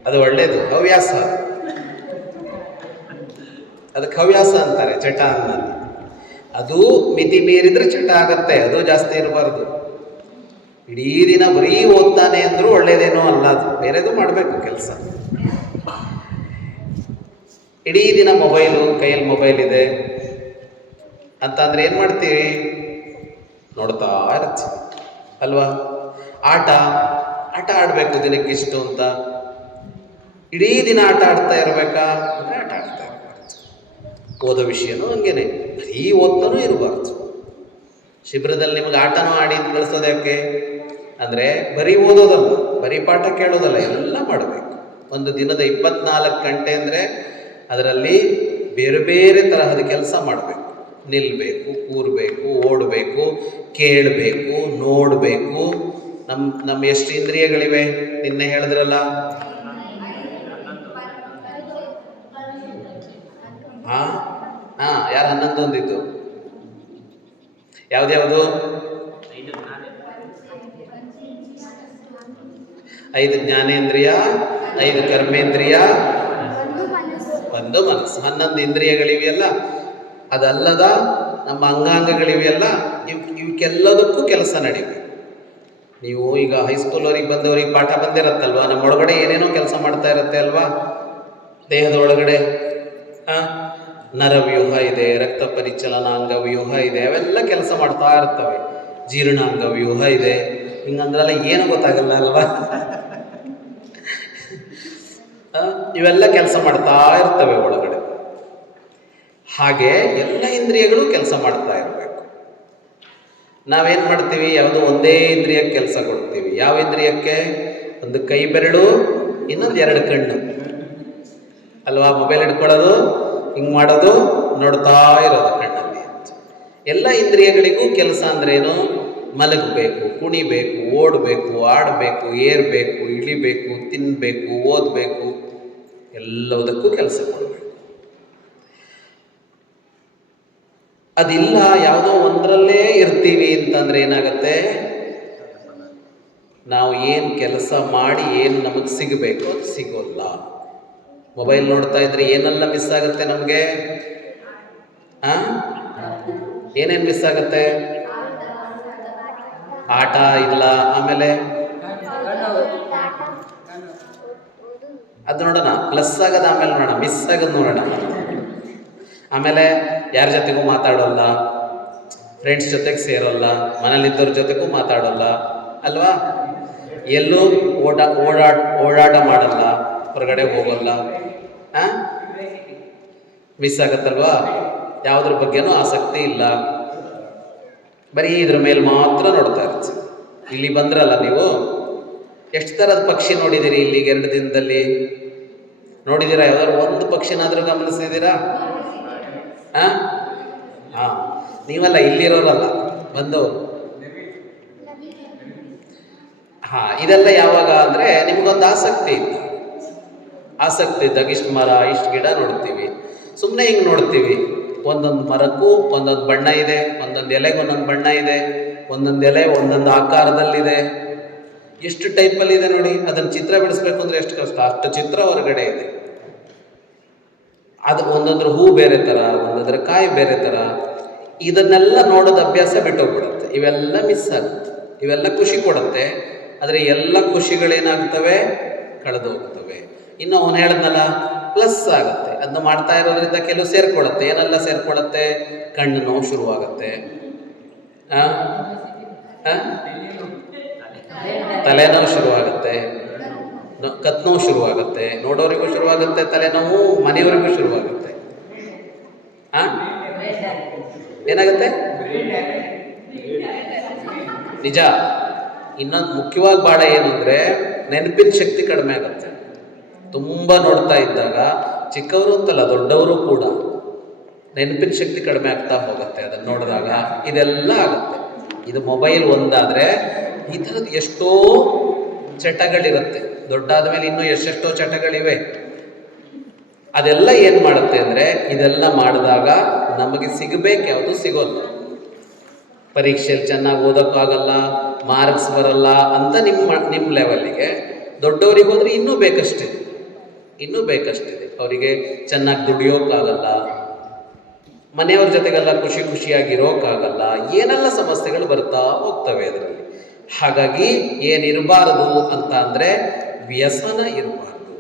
ಅದು ಒಳ್ಳೇದು, ಹವ್ಯಾಸ. ಅದಕ್ಕೆ ಹವ್ಯಾಸ ಅಂತಾರೆ, ಚಟ ಅನ್ನೋದು. ಅದು ಮಿತಿ ಮೀರಿದ್ರೆ ಚಟ ಆಗತ್ತೆ, ಅದು ಜಾಸ್ತಿ ಇರಬಾರ್ದು. ಇಡೀ ದಿನ ಬರೀ ಓದ್ತಾನೆ ಅಂದ್ರೂ ಒಳ್ಳೇದೇನೋ ಅಲ್ಲ, ಅದು ಬೇರೆದು ಮಾಡಬೇಕು ಕೆಲಸ. ಇಡೀ ದಿನ ಮೊಬೈಲು, ಕೈಯಲ್ಲಿ ಮೊಬೈಲ್ ಇದೆ ಅಂತಂದ್ರೆ ಏನು ಮಾಡ್ತೀವಿ? ನೋಡ್ತಾ ಇರ್ತೀವಿ ಅಲ್ವಾ? ಆಟ ಆಡಬೇಕು ದಿನಕ್ಕಿಷ್ಟು ಅಂತ ಇಡೀ ದಿನ ಆಟ ಆಡ್ತಾ ಇರಬೇಕಾ ಅಂದರೆ ಆಟ ಆಡ್ತಾ ಇರಬಾರ್ದು. ಓದೋ ವಿಷಯನೂ ಹಂಗೇನೆ, ಬರೀ ಓದ್ತಾನೂ ಇರಬಾರ್ದು. ಶಿಬಿರದಲ್ಲಿ ನಿಮಗೆ ಆಟನೂ ಆಡಿ ಅಂತ ಕಳಿಸೋದು ಯಾಕೆ ಅಂದರೆ ಬರೀ ಓದೋದಲ್ಲ, ಬರೀ ಪಾಠ ಕೇಳೋದಲ್ಲ, ಎಲ್ಲ ಮಾಡಬೇಕು. ಒಂದು ದಿನದ 24 ಗಂಟೆ ಅಂದರೆ ಅದರಲ್ಲಿ ಬೇರೆ ಬೇರೆ ತರಹದ ಕೆಲಸ ಮಾಡಬೇಕು. ನಿಲ್ಲಬೇಕು, ಕೂರಬೇಕು, ಓಡಬೇಕು, ಕೇಳಬೇಕು, ನೋಡಬೇಕು. ನಮ್ಮ ಎಷ್ಟು ಇಂದ್ರಿಯಗಳಿವೆ ನಿನ್ನೆ ಹೇಳಿದ್ರಲ್ಲ? ಯಾರು 11 ಒಂದಿತ್ತು? ಯಾವ್ದ್ಯಾವುದು? 5 ಜ್ಞಾನೇಂದ್ರಿಯ, 5 ಕರ್ಮೇಂದ್ರಿಯ, 1 ಮನಸ್ಸು. 11 ಇಂದ್ರಿಯಗಳಿವೆಯಲ್ಲ, ಅದಲ್ಲದ ನಮ್ಮ ಅಂಗಾಂಗಗಳಿವೆಯಲ್ಲ, ಇವಕ್ಕೆಲ್ಲದಕ್ಕೂ ಕೆಲಸ ನಡೀಬೇಕು. ನೀವು ಈಗ ಹೈಸ್ಕೂಲ್ವರೆಗೆ ಬಂದವರಿಗೆ ಪಾಠ ಬಂದಿರತ್ತಲ್ವಾ, ನಮ್ಮ ಒಳಗಡೆ ಏನೇನೋ ಕೆಲಸ ಮಾಡ್ತಾ ಇರುತ್ತೆ ಅಲ್ವಾ? ದೇಹದ ಒಳಗಡೆ ನರವ್ಯೂಹ ಇದೆ, ರಕ್ತ ಪರಿಚಲನಾಂಗ ವ್ಯೂಹ ಇದೆ, ಅವೆಲ್ಲ ಕೆಲಸ ಮಾಡ್ತಾ ಇರ್ತವೆ. ಜೀರ್ಣಾಂಗ ವ್ಯೂಹ ಇದೆ. ಹಿಂಗಂದ್ರಲ್ಲ ಏನು ಗೊತ್ತಾಗಲ್ಲ ಅಲ್ವಾ? ಇವೆಲ್ಲ ಕೆಲಸ ಮಾಡ್ತಾ ಇರ್ತವೆ ಒಳಗಡೆ. ಹಾಗೆ ಎಲ್ಲ ಇಂದ್ರಿಯಗಳು ಕೆಲಸ ಮಾಡ್ತಾ ಇರಬೇಕು. ನಾವೇನು ಮಾಡ್ತೀವಿ? ಯಾವುದೋ ಒಂದೇ ಇಂದ್ರಿಯಕ್ಕೆ ಕೆಲಸ ಕೊಡ್ತೀವಿ. ಯಾವ ಇಂದ್ರಿಯಕ್ಕೆ? ಒಂದು ಕೈ ಬೆರಳು, ಇನ್ನೊಂದು 2 ಕಣ್ಣು ಅಲ್ವಾ? ಮೊಬೈಲ್ ಹಿಡ್ಕೊಳ್ಳೋದು, ಹಿಂಗೆ ಮಾಡೋದು, ನೋಡ್ತಾ ಇರೋದು ಕಣ್ಣಲ್ಲಿ. ಎಲ್ಲ ಇಂದ್ರಿಯಗಳಿಗೂ ಕೆಲಸ ಅಂದ್ರೇನು? ಮಲಗಬೇಕು, ಕುಣಿಬೇಕು, ಓಡಬೇಕು, ಆಡಬೇಕು, ಏರಬೇಕು, ಇಳಿಬೇಕು, ತಿನ್ನಬೇಕು, ಓದಬೇಕು, ಎಲ್ಲದಕ್ಕೂ ಕೆಲಸ ಕೊಡಬೇಕು. ಅದಿಲ್ಲ, ಯಾವುದೋ ಒಂದರಲ್ಲೇ ಇರ್ತೀವಿ ಅಂತಂದ್ರೆ ಏನಾಗತ್ತೆ? ನಾವು ಏನು ಕೆಲಸ ಮಾಡಿ ಏನು ನಮಗೆ ಸಿಗಬೇಕು ಅದು ಸಿಗೋಲ್ಲ. ಮೊಬೈಲ್ ನೋಡ್ತಾ ಇದ್ರೆ ಏನೆಲ್ಲ ಮಿಸ್ ಆಗುತ್ತೆ ನಮಗೆ? ಏನೇನು ಮಿಸ್ ಆಗುತ್ತೆ? ಆಟ ಇಲ್ಲ, ಆಮೇಲೆ ಅದು ನೋಡೋಣ, ಪ್ಲಸ್ ಆಗೋದು ಆಮೇಲೆ ನೋಡೋಣ, ಮಿಸ್ ಆಗೋದು ನೋಡೋಣ. ಆಮೇಲೆ ಯಾರ ಜೊತೆಗೂ ಮಾತಾಡೋಲ್ಲ, ಫ್ರೆಂಡ್ಸ್ ಜೊತೆಗೆ ಸೇರೋಲ್ಲ, ಮನೇಲಿದ್ದವ್ರ ಜೊತೆಗೂ ಮಾತಾಡೋಲ್ಲ ಅಲ್ವಾ? ಎಲ್ಲೂ ಓಡಾಟ ಮಾಡಲ್ಲ, ಹೊರಗಡೆ ಹೋಗಲ್ಲ. ಮಿಸ್ ಆಗತ್ತಲ್ವಾ? ಯಾವುದ್ರ ಬಗ್ಗೆನೂ ಆಸಕ್ತಿ ಇಲ್ಲ, ಬರೀ ಇದ್ರ ಮೇಲೆ ಮಾತ್ರ ನೋಡ್ತಾ ಇರ್ತೀವಿ. ಇಲ್ಲಿ ಬಂದ್ರಲ್ಲ ನೀವು, ಎಷ್ಟು ಥರದ ಪಕ್ಷಿ ನೋಡಿದ್ದೀರಿ ಇಲ್ಲಿಗೆ 2 ದಿನದಲ್ಲಿ? ನೋಡಿದ್ದೀರಾ? ಯಾವ್ದಾದ್ರು ಒಂದು ಪಕ್ಷಿನಾದರೂ ಗಮನಿಸಿದ್ದೀರಾ? ನೀವಲ್ಲ, ಇಲ್ಲಿರೋರಲ್ಲ, ಬಂದವರು. ಇದೆಲ್ಲ ಯಾವಾಗ ಅಂದರೆ ನಿಮ್ಗೊಂದು ಆಸಕ್ತಿ ಇದ್ದಾಗ ಇಷ್ಟು ಮರ, ಇಷ್ಟು ಗಿಡ ನೋಡ್ತೀವಿ. ಸುಮ್ಮನೆ ಹಿಂಗೆ ನೋಡ್ತೀವಿ. ಒಂದೊಂದು ಮರಕ್ಕೂ ಒಂದೊಂದು ಬಣ್ಣ ಇದೆ, ಒಂದೊಂದು ಎಲೆಗೆ ಒಂದೊಂದು ಬಣ್ಣ ಇದೆ, ಒಂದೊಂದು ಎಲೆ ಒಂದೊಂದು ಆಕಾರದಲ್ಲಿದೆ. ಎಷ್ಟು ಟೈಪಲ್ಲಿ ಇದೆ ನೋಡಿ. ಅದನ್ನು ಚಿತ್ರ ಬಿಡಿಸ್ಬೇಕು ಅಂದರೆ ಎಷ್ಟು ಕಷ್ಟ, ಅಷ್ಟು ಚಿತ್ರ ಹೊರಗಡೆ ಇದೆ. ಅದು ಒಂದೊಂದ್ರ ಹೂ ಬೇರೆ ಥರ, ಒಂದೊಂದ್ರ ಕಾಯಿ ಬೇರೆ ಥರ. ಇದನ್ನೆಲ್ಲ ನೋಡೋದು ಅಭ್ಯಾಸ ಬಿಟ್ಟೋಗ್ಬಿಡುತ್ತೆ. ಇವೆಲ್ಲ ಮಿಸ್ ಆಗುತ್ತೆ. ಇವೆಲ್ಲ ಖುಷಿ ಕೊಡುತ್ತೆ, ಆದರೆ ಎಲ್ಲ ಖುಷಿಗಳೇನಾಗ್ತವೆ? ಕಳೆದೋಗ್ತವೆ. ಇನ್ನು ಅವನು ಹೇಳಿದ್ನಲ್ಲ, ಪ್ಲಸ್ ಆಗುತ್ತೆ. ಅದನ್ನ ಮಾಡ್ತಾ ಇರೋದ್ರಿಂದ ಕೆಲವು ಸೇರ್ಕೊಡುತ್ತೆ. ಏನೆಲ್ಲ ಸೇರ್ಕೊಡುತ್ತೆ? ಕಣ್ಣು ನೋವು ಶುರುವಾಗುತ್ತೆ, ತಲೆನೋವು ಶುರುವಾಗುತ್ತೆ, ಕತ್ನೋವು ಶುರುವಾಗುತ್ತೆ, ನೋಡೋರಿಗೂ ಶುರುವಾಗುತ್ತೆ, ತಲೆನೋವು ಮನೆಯವರಿಗೂ ಶುರುವಾಗುತ್ತೆ. ಏನಾಗುತ್ತೆ? ನಿಜ. ಇನ್ನೊಂದು ಮುಖ್ಯವಾಗಿ ಭಾಳ ಏನು ಅಂದರೆ ನೆನಪಿನ ಶಕ್ತಿ ಕಡಿಮೆ ಆಗುತ್ತೆ. ತುಂಬ ನೋಡ್ತಾ ಇದ್ದಾಗ ಚಿಕ್ಕವರು ಅಂತಲ್ಲ, ದೊಡ್ಡವರು ಕೂಡ ನೆನಪಿನ ಶಕ್ತಿ ಕಡಿಮೆ ಆಗ್ತಾ ಹೋಗುತ್ತೆ ಅದನ್ನು ನೋಡಿದಾಗ. ಇದೆಲ್ಲ ಆಗುತ್ತೆ. ಇದು ಮೊಬೈಲ್ ಒಂದಾದರೆ ಈ ಥರದ್ದು ಎಷ್ಟೋ ಚಟಗಳಿರುತ್ತೆ. ದೊಡ್ಡಾದ ಮೇಲೆ ಇನ್ನೂ ಎಷ್ಟೆಷ್ಟೋ ಚಟಗಳಿವೆ. ಅದೆಲ್ಲ ಏನು ಮಾಡುತ್ತೆ ಅಂದರೆ, ಇದೆಲ್ಲ ಮಾಡಿದಾಗ ನಮಗೆ ಸಿಗಬೇಕು ಯಾವುದು ಸಿಗೋಲ್ಲ. ಪರೀಕ್ಷೆಯಲ್ಲಿ ಚೆನ್ನಾಗಿ ಓದೋಕ್ಕಾಗಲ್ಲ, ಮಾರ್ಕ್ಸ್ ಬರಲ್ಲ ಅಂತ ನಿಮ್ಮ ಲೆವೆಲ್ಲಿಗೆ. ದೊಡ್ಡವರಿಗೆ ಹೋದರೆ ಇನ್ನೂ ಬೇಕಷ್ಟಿದೆ. ಅವರಿಗೆ ಚೆನ್ನಾಗಿ ದುಡಿಯೋಕ್ಕಾಗಲ್ಲ, ಮನೆಯವ್ರ ಜೊತೆಗೆಲ್ಲ ಖುಷಿಯಾಗಿರೋಕ್ಕಾಗಲ್ಲ, ಏನೆಲ್ಲ ಸಮಸ್ಯೆಗಳು ಬರ್ತಾ ಹೋಗ್ತವೆ ಅದರಲ್ಲಿ. ಹಾಗಾಗಿ ಏನಿರಬಾರದು ಅಂತ ಅಂದರೆ ವ್ಯಸನ ಇರಬಾರ್ದು,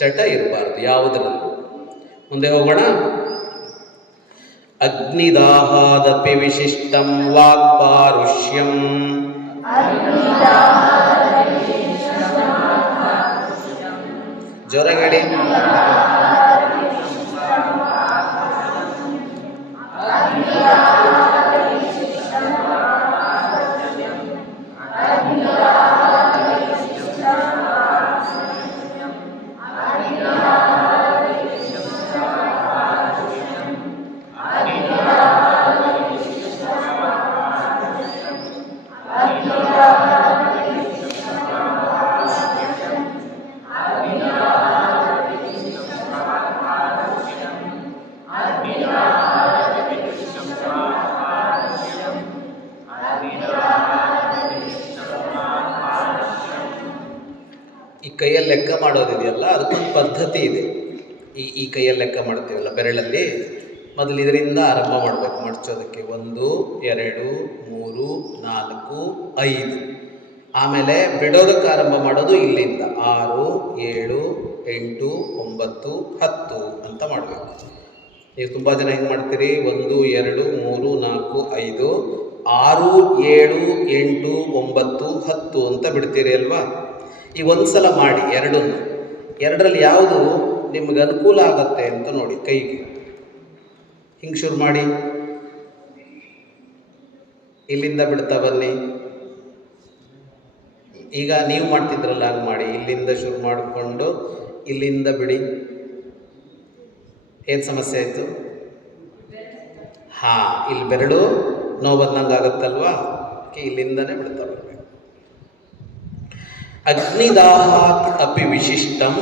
ಚಟ ಇರಬಾರ್ದು ಯಾವುದರಲ್ಲೂ. ಮುಂದೆ ಹೋಗೋಣ. ಅಗ್ನಿದಾಹಾದಪಿ ವಿಶಿಷ್ಟಂ ವಾಕ್ಪಾರುಷ್ಯಂ. ಜೋರಾಗಿ ಈ ಕೈಯಲ್ಲಿ ಲೆಕ್ಕ ಮಾಡೋದಿದೆಯಲ್ಲ, ಅದಕ್ಕೊಂದು ಪದ್ಧತಿ ಇದೆ. ಈ ಕೈಯಲ್ಲಿ ಲೆಕ್ಕ ಮಾಡ್ತೀವಲ್ಲ ಬೆರಳಲ್ಲಿ, ಮೊದಲು ಇದರಿಂದ ಆರಂಭ ಮಾಡಬೇಕು ಮಡ್ಚೋದಕ್ಕೆ. 1 2 3 4 5. ಆಮೇಲೆ ಬಿಡೋದಕ್ಕೆ ಆರಂಭ ಮಾಡೋದು ಇಲ್ಲಿಂದ 6 7 8 9 10 ಅಂತ ಮಾಡಬೇಕು. ನೀವು ತುಂಬ ಜನ ಹೆಂಗೆ ಮಾಡ್ತೀರಿ, 1 2 3 4 5 6 7 8 9 10 ಅಂತ ಬಿಡ್ತೀರಿ ಅಲ್ವಾ. ಈ ಒಂದು ಸಲ ಮಾಡಿ ಎರಡರಲ್ಲಿ ಯಾವುದು ನಿಮ್ಗೆ ಅನುಕೂಲ ಆಗುತ್ತೆ ಅಂತ ನೋಡಿ. ಕೈಗೆ ಹಿಂಗೆ ಶುರು ಮಾಡಿ, ಇಲ್ಲಿಂದ ಬಿಡ್ತಾ ಬನ್ನಿ. ಈಗ ನೀವು ಮಾಡ್ತಿದ್ರಲ್ಲ ಹಾಗೆ ಮಾಡಿ. ಇಲ್ಲಿಂದ ಶುರು ಮಾಡಿಕೊಂಡು ಇಲ್ಲಿಂದ ಬಿಡಿ. ಏನು ಸಮಸ್ಯೆ ಆಯಿತು? ಇಲ್ಲಿ ಬೆರಳು ನೋವು ಬಂದಂಗೆ ಆಗುತ್ತಲ್ವಾ, ಇಲ್ಲಿಂದನೇ ಬಿಡ್ತಾ ಬರಬೇಕು. ಅಗ್ನಿದಾಹಾತ್ ಅಪಿ ವಿಶಿಷ್ಟಂ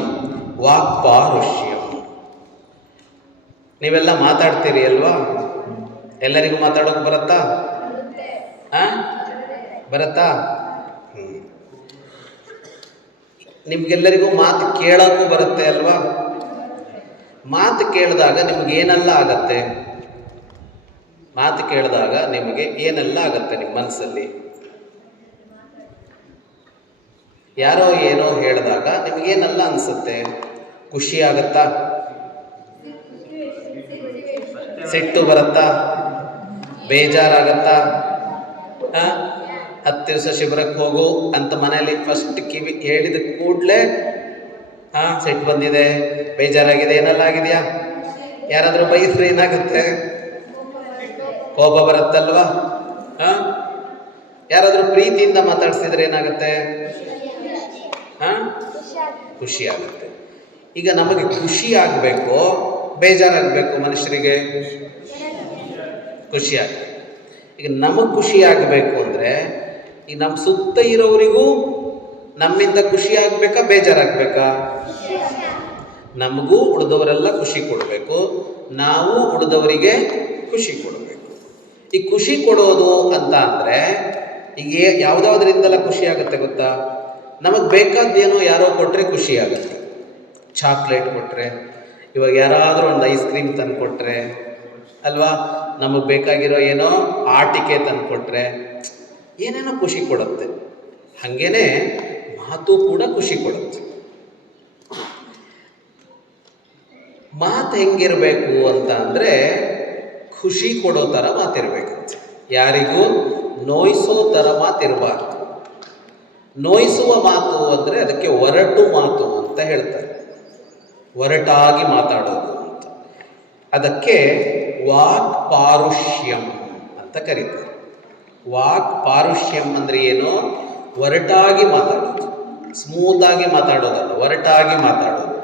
ವಾಕ್ಪಾರುಷ್ಯಂ. ನೀವೆಲ್ಲ ಮಾತಾಡ್ತೀರಿ ಅಲ್ವಾ? ಎಲ್ಲರಿಗೂ ಮಾತಾಡೋಕೆ ಬರುತ್ತಾ? ಬರುತ್ತಾ? ನಿಮ್ಗೆಲ್ಲರಿಗೂ ಮಾತು ಕೇಳೋಕ್ಕೂ ಬರುತ್ತೆ ಅಲ್ವಾ? ಮಾತು ಕೇಳಿದಾಗ ನಿಮ್ಗೇನೆಲ್ಲ ಆಗತ್ತೆ? ಮಾತು ಕೇಳಿದಾಗ ನಿಮಗೆ ಏನೆಲ್ಲ ಆಗತ್ತೆ ನಿಮ್ಮ ಮನಸ್ಸಲ್ಲಿ? ಯಾರೋ ಏನೋ ಹೇಳಿದಾಗ ನಿಮಗೇನೆಲ್ಲ ಅನಿಸುತ್ತೆ? ಖುಷಿ ಆಗತ್ತಾ? ಸಿಟ್ಟು ಬರುತ್ತಾ? ಬೇಜಾರಾಗತ್ತಾ? 10 ದಿವಸ ಶಿಬಿರಕ್ಕೆ ಹೋಗು ಅಂತ ಮನೇಲಿ ಫಸ್ಟ್ ಕಿವಿ ಹೇಳಿದ ಕೂಡಲೇ ಸಿಟ್ಟು ಬಂದಿದೆ, ಬೇಜಾರಾಗಿದೆ, ಏನೆಲ್ಲ ಆಗಿದೆಯಾ? ಯಾರಾದರೂ ಬೈದ್ರೆ ಏನಾಗುತ್ತೆ? ಕೋಪ ಬರುತ್ತಲ್ವಾ? ಯಾರಾದರೂ ಪ್ರೀತಿಯಿಂದ ಮಾತಾಡ್ಸಿದ್ರೆ ಏನಾಗುತ್ತೆ? ಖುಷಿ ಆಗುತ್ತೆ. ಈಗ ನಮಗೆ ಖುಷಿ ಆಗಬೇಕು, ಬೇಜಾರಾಗಬೇಕು? ಮನುಷ್ಯರಿಗೆ ಖುಷಿ ಆಗಬೇಕು. ಈಗ ನಮಗೆ ಖುಷಿ ಆಗಬೇಕು ಅಂದರೆ ಈಗ ನಮ್ಮ ಸುತ್ತ ಇರೋರಿಗೂ ನಮ್ಮಿಂದ ಖುಷಿ ಆಗಬೇಕಾ, ಬೇಜಾರಾಗಬೇಕಾ? ನಮಗೂ ಉಳಿದವರೆಲ್ಲ ಖುಷಿ ಕೊಡಬೇಕು, ನಾವು ಉಳಿದವರಿಗೆ ಖುಷಿ ಕೊಡಬೇಕು. ಈ ಖುಷಿ ಕೊಡೋದು ಅಂತ ಅಂದರೆ ಈಗ ಯಾವುದಾದ್ರಿಂದೆಲ್ಲ ಖುಷಿ ಆಗುತ್ತೆ ಗೊತ್ತಾ? ನಮಗೆ ಬೇಕಾದ್ದೇನೋ ಯಾರೋ ಕೊಟ್ಟರೆ ಖುಷಿ ಆಗುತ್ತೆ. ಚಾಕ್ಲೇಟ್ ಕೊಟ್ಟರೆ, ಇವಾಗ ಯಾರಾದರೂ ಒಂದು ಐಸ್ ಕ್ರೀಮ್ ತಂದು ಕೊಟ್ಟರೆ ಅಲ್ವಾ, ನಮಗೆ ಬೇಕಾಗಿರೋ ಏನೋ ಆಟಿಕೆ ತಂದು ಕೊಟ್ಟರೆ ಏನೇನೋ ಖುಷಿ ಕೊಡುತ್ತೆ. ಹಾಗೇನೆ ಮಾತು ಕೂಡ ಖುಷಿ ಕೊಡುತ್ತೆ. ಮಾತು ಹೆಂಗಿರಬೇಕು ಅಂತ ಅಂದರೆ ಖುಷಿ ಕೊಡೋ ಥರ ಮಾತಿರ್ಬೇಕಂತೆ. ಯಾರಿಗೂ ನೋಯಿಸೋ ಥರ ಮಾತಿರಬಾರ್ದು. ನೋಯಿಸುವ ಮಾತು ಅಂದರೆ ಅದಕ್ಕೆ ಒರಟು ಮಾತು ಅಂತ ಹೇಳ್ತಾರೆ, ಒರಟಾಗಿ ಮಾತಾಡೋದು ಅಂತ. ಅದಕ್ಕೆ ವಾಕ್ ಪಾರುಷ್ಯಂ ಅಂತ ಕರೀತಾರೆ. ವಾಕ್ ಪಾರುಷ್ಯಂ ಅಂದರೆ ಏನು? ಒರಟಾಗಿ ಮಾತಾಡೋದು, ಸ್ಮೂತಾಗಿ ಮಾತಾಡೋದಲ್ಲ, ಒರಟಾಗಿ ಮಾತಾಡೋದು.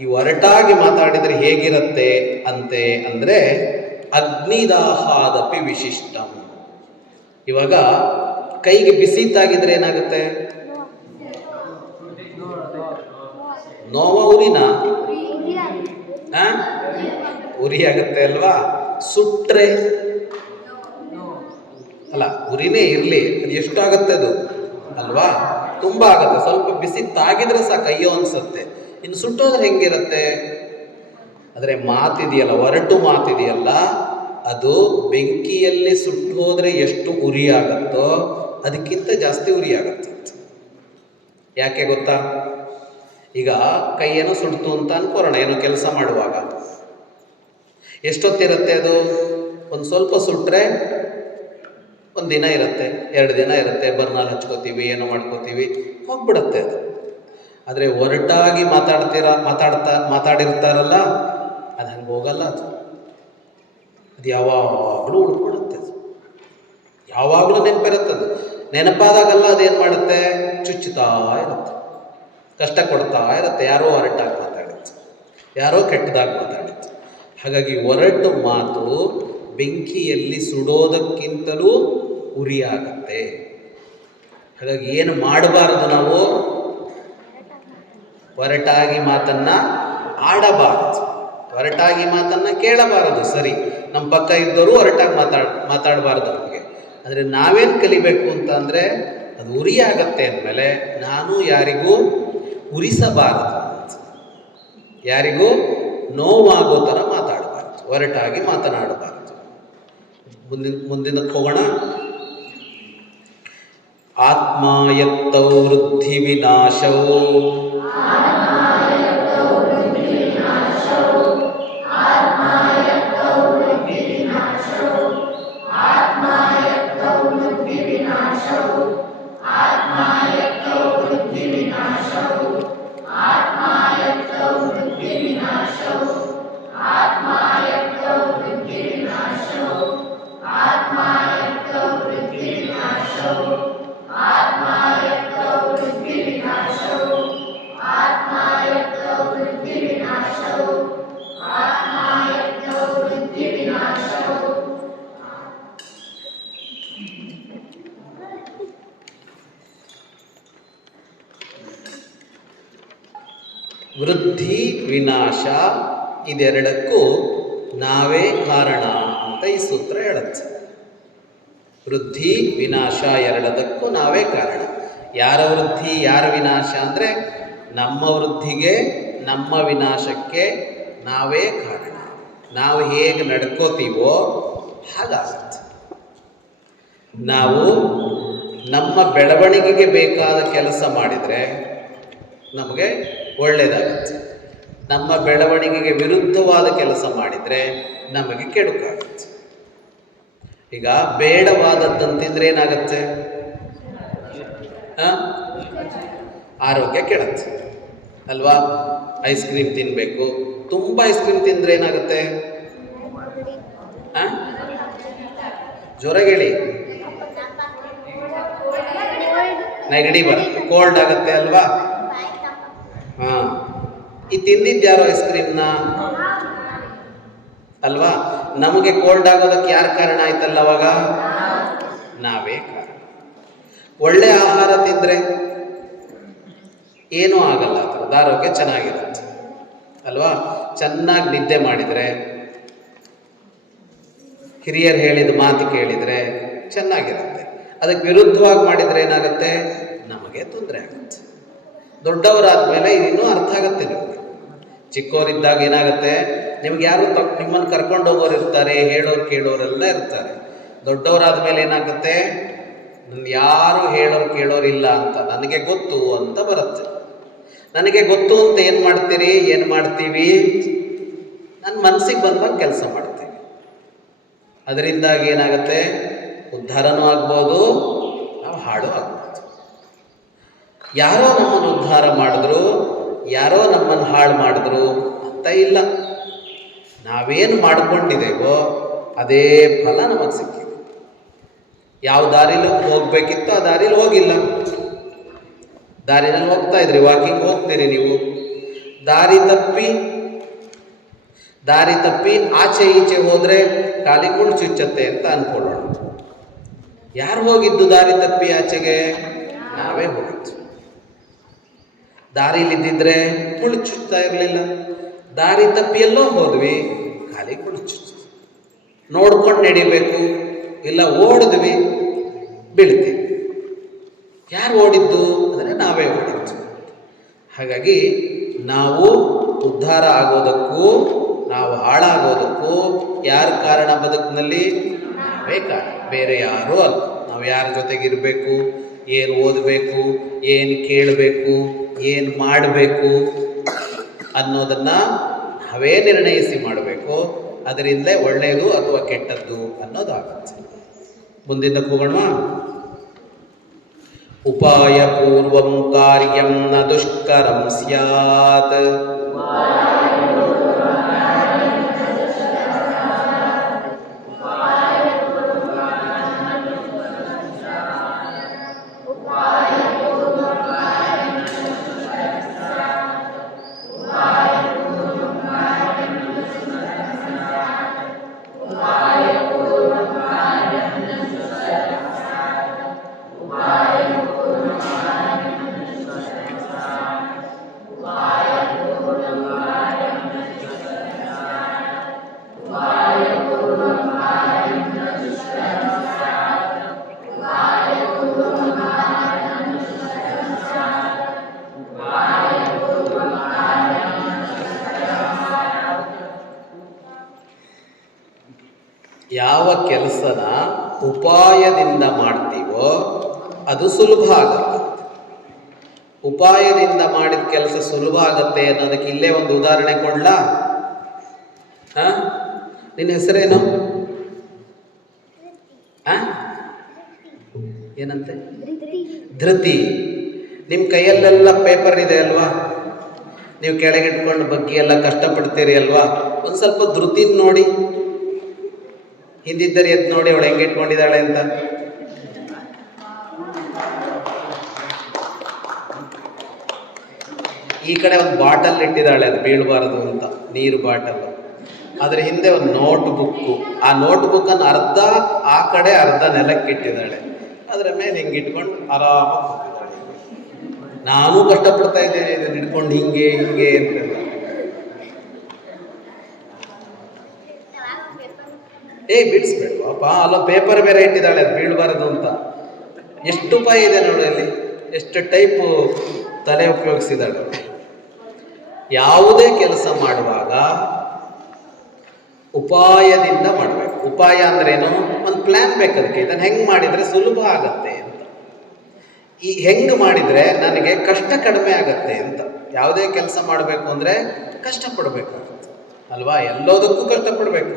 ಈ ಒರಟಾಗಿ ಮಾತಾಡಿದರೆ ಹೇಗಿರುತ್ತೆ ಅಂತೆ ಅಂದರೆ ಅಗ್ನಿದಾಹಾದಪಿ ವಿಶಿಷ್ಟಂ. ಇವಾಗ ಕೈಗೆ ಬಿಸಿ ತಾಗಿದ್ರೆ ಏನಾಗುತ್ತೆ? ನೋವ ಉರಿನ ಉರಿ ಆಗುತ್ತೆ ಅಲ್ವಾ? ಸುಟ್ರೆ ಅಲ್ಲ, ಉರಿನೇ ಇರಲಿ, ಅದು ಎಷ್ಟಾಗತ್ತೆ ಅದು ಅಲ್ವಾ? ತುಂಬ ಆಗುತ್ತೆ. ಸ್ವಲ್ಪ ಬಿಸಿ ತಾಗಿದ್ರೆ ಸಾಕು ಅಯ್ಯೋ ಅನ್ಸುತ್ತೆ. ಇನ್ನು ಸುಟ್ಟೋದ್ರೆ ಹೆಂಗಿರುತ್ತೆ? ಆದರೆ ಮಾತಿದೆಯಲ್ಲ, ಒರಟು ಮಾತಿದೆಯಲ್ಲ, ಅದು ಬೆಂಕಿಯಲ್ಲಿ ಸುಟ್ಟು ಹೋದರೆ ಎಷ್ಟು ಉರಿ ಆಗುತ್ತೋ ಅದಕ್ಕಿಂತ ಜಾಸ್ತಿ ಉರಿ ಆಗುತ್ತೆ. ಯಾಕೆ ಗೊತ್ತಾ? ಈಗ ಕೈಯೇನೋ ಸುಡ್ತು ಅಂತ ಅನ್ಕೋರೋಣ, ಏನೋ ಕೆಲಸ ಮಾಡುವಾಗ ಎಷ್ಟೊತ್ತಿರುತ್ತೆ ಅದು? ಒಂದು ಸ್ವಲ್ಪ ಸುಟ್ಟರೆ ಒಂದು ದಿನ ಇರುತ್ತೆ, 2 ದಿನ ಇರುತ್ತೆ, ಬರ್ನಾಲ್ ಹಚ್ಕೋತೀವಿ, ಏನೋ ಮಾಡ್ಕೋತೀವಿ, ಹೋಗ್ಬಿಡತ್ತೆ ಅದು. ಆದರೆ ಒರಟಾಗಿ ಮಾತಾಡಿರ್ತಾರಲ್ಲ, ಅದು ಹಂಗೆ ಹೋಗಲ್ಲ. ಅದು ಯಾವಾಗಲೂ ಉಳ್ಕೊಳ್ಳುತ್ತೆ. ಅದು ಯಾವಾಗಲೂ ನೆನಪಿರುತ್ತದು. ನೆನಪಾದಾಗಲ್ಲ ಅದೇನು ಮಾಡುತ್ತೆ? ಚುಚ್ಚುತ್ತಾ ಇರುತ್ತೆ, ಕಷ್ಟ ಕೊಡ್ತಾ ಇರುತ್ತೆ. ಯಾರೋ ಒರಟಾಗಿ ಮಾತಾಡುತ್ತೆ, ಯಾರೋ ಕೆಟ್ಟದಾಗಿ ಮಾತಾಡುತ್ತೆ. ಹಾಗಾಗಿ ಒರಟು ಮಾತು ಬೆಂಕಿಯಲ್ಲಿ ಸುಡೋದಕ್ಕಿಂತಲೂ ಉರಿಯಾಗತ್ತೆ. ಹಾಗಾಗಿ ಏನು ಮಾಡಬಾರದು? ನಾವು ಒರಟಾಗಿ ಮಾತನ್ನು ಆಡಬಾರದು, ಒರಟಾಗಿ ಮಾತನ್ನು ಕೇಳಬಾರದು. ಸರಿ, ನಮ್ಮ ಪಕ್ಕ ಇದ್ದವರು ಒರಟಾಗಿ ಮಾತಾಡಬಾರ್ದು ನಮಗೆ. ಆದರೆ ನಾವೇನು ಕಲಿಬೇಕು ಅಂತ ಅಂದರೆ, ಅದು ಉರಿಯಾಗತ್ತೆ ಅಂದಮೇಲೆ ನಾನು ಯಾರಿಗೂ ಉರಿಸಬಾರದು, ಯಾರಿಗೂ ನೋವಾಗೋ ಥರ ಮಾತಾಡಬಾರ್ದು, ಒರಟಾಗಿ ಮಾತನಾಡಬಾರದು. ಮುಂದಿನಕ್ಕೆ ಹೋಗೋಣ. ಆತ್ಮಾಯತ್ತೌ ವೃದ್ಧಿ ವಿನಾಶವು ವೃದ್ಧಿ ವಿನಾಶ ಇದೆರಡಕ್ಕೂ ನಾವೇ ಕಾರಣ ಅಂತ ಈ ಸೂತ್ರ ಹೇಳುತ್ತೆ. ವೃದ್ಧಿ ವಿನಾಶ ಎರಡದಕ್ಕೂ ನಾವೇ ಕಾರಣ. ಯಾರ ವೃದ್ಧಿ ಯಾರ ವಿನಾಶ ಅಂದರೆ ನಮ್ಮ ವೃದ್ಧಿಗೆ ನಮ್ಮ ವಿನಾಶಕ್ಕೆ ನಾವೇ ಕಾರಣ. ನಾವು ಹೇಗೆ ನಡ್ಕೋತೀವೋ ಹಾಗಾಗತ್ತೆ. ನಾವು ನಮ್ಮ ಬೆಳವಣಿಗೆಗೆ ಬೇಕಾದ ಕೆಲಸ ಮಾಡಿದರೆ ನಮಗೆ ಒಳ್ಳೆಯದಾಗತ್ತೆ. ನಮ್ಮ ಬೆಳವಣಿಗೆಗೆ ವಿರುದ್ಧವಾದ ಕೆಲಸ ಮಾಡಿದರೆ ನಮಗೆ ಕೆಡುಕಾಗುತ್ತೆ. ಈಗ ಬೇಡವಾದದ್ದನ್ನು ತಿಂದರೆ ಏನಾಗುತ್ತೆ? ಆರೋಗ್ಯ ಕೆಡುತ್ತೆ ಅಲ್ವಾ? ಐಸ್ ಕ್ರೀಮ್ ತಿನ್ನಬೇಕು, ತುಂಬ ಐಸ್ ಕ್ರೀಮ್ ತಿಂದರೆ ಏನಾಗುತ್ತೆ? ಜೋರಾಗೇಳಿ. ನೆಗಡಿ ಬರುತ್ತೆ, ಕೋಲ್ಡ್ ಆಗುತ್ತೆ ಅಲ್ವಾ? ಈ ತಿಂದಿದ್ಯಾರೋ ಐಸ್ ಕ್ರೀಮ್ನ ಅಲ್ವಾ? ನಮಗೆ ಕೋಲ್ಡ್ ಆಗೋದಕ್ಕೆ ಯಾರು ಕಾರಣ ಆಯ್ತಲ್ಲ ಅವಾಗ? ನಾವೇ ಕಾರಣ. ಒಳ್ಳೆ ಆಹಾರ ತಿಂದರೆ ಏನೂ ಆಗಲ್ಲ, ಅದರದ್ದು ಆರೋಗ್ಯ ಚೆನ್ನಾಗಿರುತ್ತೆ ಅಲ್ವಾ? ಚೆನ್ನಾಗಿ ನಿದ್ದೆ ಮಾಡಿದರೆ, ಹಿರಿಯರು ಹೇಳಿದ ಮಾತು ಕೇಳಿದರೆ ಚೆನ್ನಾಗಿರುತ್ತೆ. ಅದಕ್ಕೆ ವಿರುದ್ಧವಾಗಿ ಮಾಡಿದರೆ ಏನಾಗುತ್ತೆ? ನಮಗೆ ತೊಂದರೆ ಆಗುತ್ತೆ. ದೊಡ್ಡವರಾದ್ಮೇಲೆ ಇನ್ನೂ ಅರ್ಥ ಆಗುತ್ತೆ ನಿಮಗೆ. ಚಿಕ್ಕವರಿದ್ದಾಗ ಏನಾಗುತ್ತೆ, ನಿಮ್ಗೆ ಯಾರು ನಿಮ್ಮನ್ನು ಕರ್ಕೊಂಡು ಹೋಗೋರು ಇರ್ತಾರೆ, ಹೇಳೋರು ಕೇಳೋರೆಲ್ಲ ಇರ್ತಾರೆ. ದೊಡ್ಡವರಾದ ಮೇಲೆ ಏನಾಗುತ್ತೆ? ಯಾರು ಹೇಳೋರು ಕೇಳೋರಿಲ್ಲ ಅಂತ ನನಗೆ ಗೊತ್ತು ಅಂತ ಬರುತ್ತೆ. ನನಗೆ ಗೊತ್ತು ಅಂತ ಏನು ಮಾಡ್ತೀವಿ? ನನ್ನ ಮನಸ್ಸಿಗೆ ಬಂದಾಗ ಕೆಲಸ ಮಾಡ್ತೀವಿ. ಅದರಿಂದಾಗಿ ಏನಾಗುತ್ತೆ? ಉದ್ಧಾರನೂ ಆಗ್ಬೋದು, ನಾವು ಹಾಳು ಆಗ್ಬೋದು. ಯಾರೋ ನಮ್ಮನ್ನು ಉದ್ಧಾರ ಮಾಡಿದ್ರು, ಯಾರೋ ನಮ್ಮನ್ನು ಹಾಳು ಮಾಡಿದ್ರು ಅಂತ ಇಲ್ಲ. ನಾವೇನು ಮಾಡ್ಕೊಂಡಿದ್ದೇವೋ ಅದೇ ಫಲ ನಮಗೆ ಸಿಕ್ಕಿದೆ. ಯಾವ ದಾರಿಲಿ ಹೋಗಬೇಕಿತ್ತೋ ಆ ದಾರಿಲಿ ಹೋಗಿಲ್ಲ. ದಾರಿನಲ್ಲಿ ಹೋಗ್ತಾ ಇದ್ರಿ, ವಾಕಿಂಗ್ ಹೋಗ್ತೀರಿ ನೀವು, ದಾರಿ ತಪ್ಪಿ ಆಚೆ ಈಚೆ ಹೋದರೆ ಕಾಲಿಗೆ ಮುಳ್ಳು ಚುಚ್ಚತ್ತೆ ಅಂತ ಅನ್ಕೊಳ್ಳೋಣ. ಯಾರು ಹೋಗಿದ್ದು ದಾರಿ ತಪ್ಪಿ ಆಚೆಗೆ? ನಾವೇ ಹೋಗಿದ್ದು. ದಾರಿಲಿದ್ದಿದ್ರೆ ಮುಳ್ಳು ಚುಚ್ತಾ ಇರಲಿಲ್ಲ. ದಾರಿ ತಪ್ಪಿ ಎಲ್ಲೋ ಹೋದ್ವಿ, ಕಾಲಿಗೆ ಮುಳ್ಳು ಚುಚ್ಚ. ನೋಡ್ಕೊಂಡು ನಡಿಬೇಕು, ಇಲ್ಲ ಓಡಿದ್ವಿ, ಬೀಳ್ತೀವಿ. ಯಾರು ಓಡಿದ್ದು ಅಂದರೆ ನಾವೇ ಓಡಿದ್ದು. ಹಾಗಾಗಿ ನಾವು ಉದ್ಧಾರ ಆಗೋದಕ್ಕೂ ನಾವು ಹಾಳಾಗೋದಕ್ಕೂ ಯಾರು ಕಾರಣ ಬದುಕಿನಲ್ಲಿ? ನಾವೇ ಕಾರಣ, ಬೇರೆ ಯಾರೂ ಅಲ್ಲ. ನಾವು ಯಾರ ಜೊತೆಗಿರಬೇಕು, ಏನು ಓದಬೇಕು, ಏನು ಕೇಳಬೇಕು, ಏನು ಮಾಡಬೇಕು ಅನ್ನೋದನ್ನು ನಾವೇ ನಿರ್ಣಯಿಸಿ ಮಾಡಬೇಕು. ಅದರಿಂದಲೇ ಒಳ್ಳೆಯದು ಅಥವಾ ಕೆಟ್ಟದ್ದು ಅನ್ನೋದಾಗುತ್ತೆ. ಮುಂದಿನ ಹೋಗೋಣ. ಉಪಾಯ ಪೂರ್ವಂ ಕಾರ್ಯಂ ನ ದುಷ್ಕರಂ ಸ್ಯಾತ್. ಯಾವ ಕೆಲಸನ ಉಪಾಯದಿಂದ ಮಾಡ್ತೀವೋ ಅದು ಸುಲಭ ಆಗುತ್ತೆ. ಉಪಾಯದಿಂದ ಮಾಡಿದ ಕೆಲಸ ಸುಲಭ ಆಗುತ್ತೆ ಅನ್ನೋದಕ್ಕೆ ಇಲ್ಲೇ ಒಂದು ಉದಾಹರಣೆ ಕೊಡ್ಲಾ? ನಿನ್ನ ಹೆಸರೇನು? ಏನಂತೆ? ಧೃತಿ. ನಿಮ್ಮ ಕೈಯಲ್ಲೆಲ್ಲ ಪೇಪರ್ ಇದೆ ಅಲ್ವಾ? ನೀವು ಕೆಳಗಿಟ್ಕೊಂಡು ಬಗ್ಗೆ ಎಲ್ಲ ಕಷ್ಟಪಡ್ತೀರಿ ಅಲ್ವಾ? ಒಂದು ಸ್ವಲ್ಪ ಧೃತಿನ ನೋಡಿ, ಹಿಂದಿದ್ದರೆ ಎದ್ದು ನೋಡಿ ಅವಳು ಹೆಂಗೆ ಇಟ್ಕೊಂಡಿದ್ದಾಳೆ ಅಂತ. ಈ ಕಡೆ ಒಂದು ಬಾಟಲ್ ಇಟ್ಟಿದ್ದಾಳೆ, ಅದು ಬೀಳಬಾರದು ಅಂತ, ನೀರು ಬಾಟಲ್. ಅದರ ಹಿಂದೆ ಒಂದು ನೋಟ್ ಬುಕ್ಕು. ಆ ನೋಟ್ ಬುಕ್ಕನ್ನು ಅರ್ಧ ಆ ಕಡೆ ಅರ್ಧ ನೆಲಕ್ಕಿಟ್ಟಿದ್ದಾಳೆ. ಅದರ ಮೇಲೆ ಹಿಂಗೆ ಇಟ್ಕೊಂಡು ಆರಾಮಾಗಿ ಕೂತಿದ್ದಾಳೆ. ನಾನು ಕಷ್ಟಪಡ್ತಾ ಇದ್ದೇನೆ ಇದನ್ನು ಇಟ್ಕೊಂಡು ಹಿಂಗೆ ಹಿಂಗೆ ಅಂತ. ಬೀಳಿಸ್ಬೇಡ್ವಪ್ಪ, ಅಲ್ಲ ಪೇಪರ್ ಬೇರೆ ಇಟ್ಟಿದ್ದಾಳೆ, ಅದು ಬೀಳಬಾರದು ಅಂತ. ಎಷ್ಟು ಉಪಾಯ ಇದೆ ನೋಡಿ ಅಲ್ಲಿ, ಎಷ್ಟು ಟೈಪು ತಲೆ ಉಪಯೋಗಿಸಿದಾಳೆ. ಯಾವುದೇ ಕೆಲಸ ಮಾಡುವಾಗ ಉಪಾಯದಿಂದ ಮಾಡಬೇಕು. ಉಪಾಯ ಅಂದ್ರೇನು? ಒಂದು ಪ್ಲ್ಯಾನ್ ಬೇಕು ಅದಕ್ಕೆ. ಇದನ್ನು ಹೆಂಗೆ ಮಾಡಿದರೆ ಸುಲಭ ಆಗತ್ತೆ ಅಂತ. ಈ ಹೆಂಗೆ ಮಾಡಿದರೆ ನನಗೆ ಕಷ್ಟ ಕಡಿಮೆ ಆಗತ್ತೆ ಅಂತ. ಯಾವುದೇ ಕೆಲಸ ಮಾಡಬೇಕು ಅಂದರೆ ಕಷ್ಟಪಡಬೇಕಾಗತ್ತೆ ಅಲ್ವಾ? ಎಲ್ಲದಕ್ಕೂ ಕಷ್ಟಪಡಬೇಕು.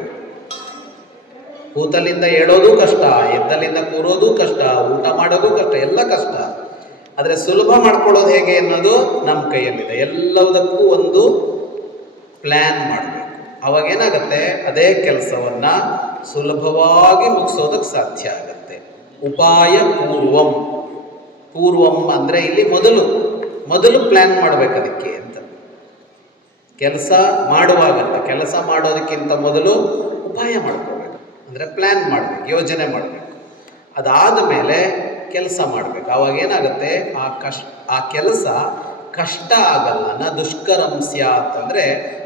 ಕೂತಲ್ಲಿಂದ ಹೇಳೋದು ಕಷ್ಟ, ಎದ್ದಲ್ಲಿಂದ ಕೂರೋದು ಕಷ್ಟ, ಊಟ ಮಾಡೋದು ಕಷ್ಟ, ಎಲ್ಲ ಕಷ್ಟ. ಆದರೆ ಸುಲಭ ಮಾಡ್ಕೊಳ್ಳೋದು ಹೇಗೆ ಅನ್ನೋದು ನಮ್ಮ ಕೈಯಲ್ಲಿದೆ. ಎಲ್ಲದಕ್ಕೂ ಒಂದು ಪ್ಲ್ಯಾನ್ ಮಾಡಬೇಕು. ಅವಾಗೇನಾಗತ್ತೆ, ಅದೇ ಕೆಲಸವನ್ನು ಸುಲಭವಾಗಿ ಮುಗಿಸೋದಕ್ಕೆ ಸಾಧ್ಯ ಆಗತ್ತೆ. ಉಪಾಯ ಪೂರ್ವಂ. ಪೂರ್ವಂ ಅಂದರೆ ಇಲ್ಲಿ ಮೊದಲು ಪ್ಲ್ಯಾನ್ ಮಾಡಬೇಕು ಅದಕ್ಕೆ ಅಂತ. ಕೆಲಸ ಮಾಡುವಾಗಲ್ಲ, ಕೆಲಸ ಮಾಡೋದಕ್ಕಿಂತ ಮೊದಲು ಉಪಾಯ ಮಾಡ್ಕೋಬೇಕು. ಅಂದರೆ ಪ್ಲ್ಯಾನ್ ಮಾಡಬೇಕು, ಯೋಜನೆ ಮಾಡಬೇಕು. ಅದಾದ ಮೇಲೆ ಕೆಲಸ ಮಾಡಬೇಕು. ಆವಾಗೇನಾಗುತ್ತೆ, ಆ ಕೆಲಸ ಕಷ್ಟ ಆಗಲ್ಲ. ನ ದುಷ್ಕರಂ ಸ್ಯಾತ್ ಅಂದರೆ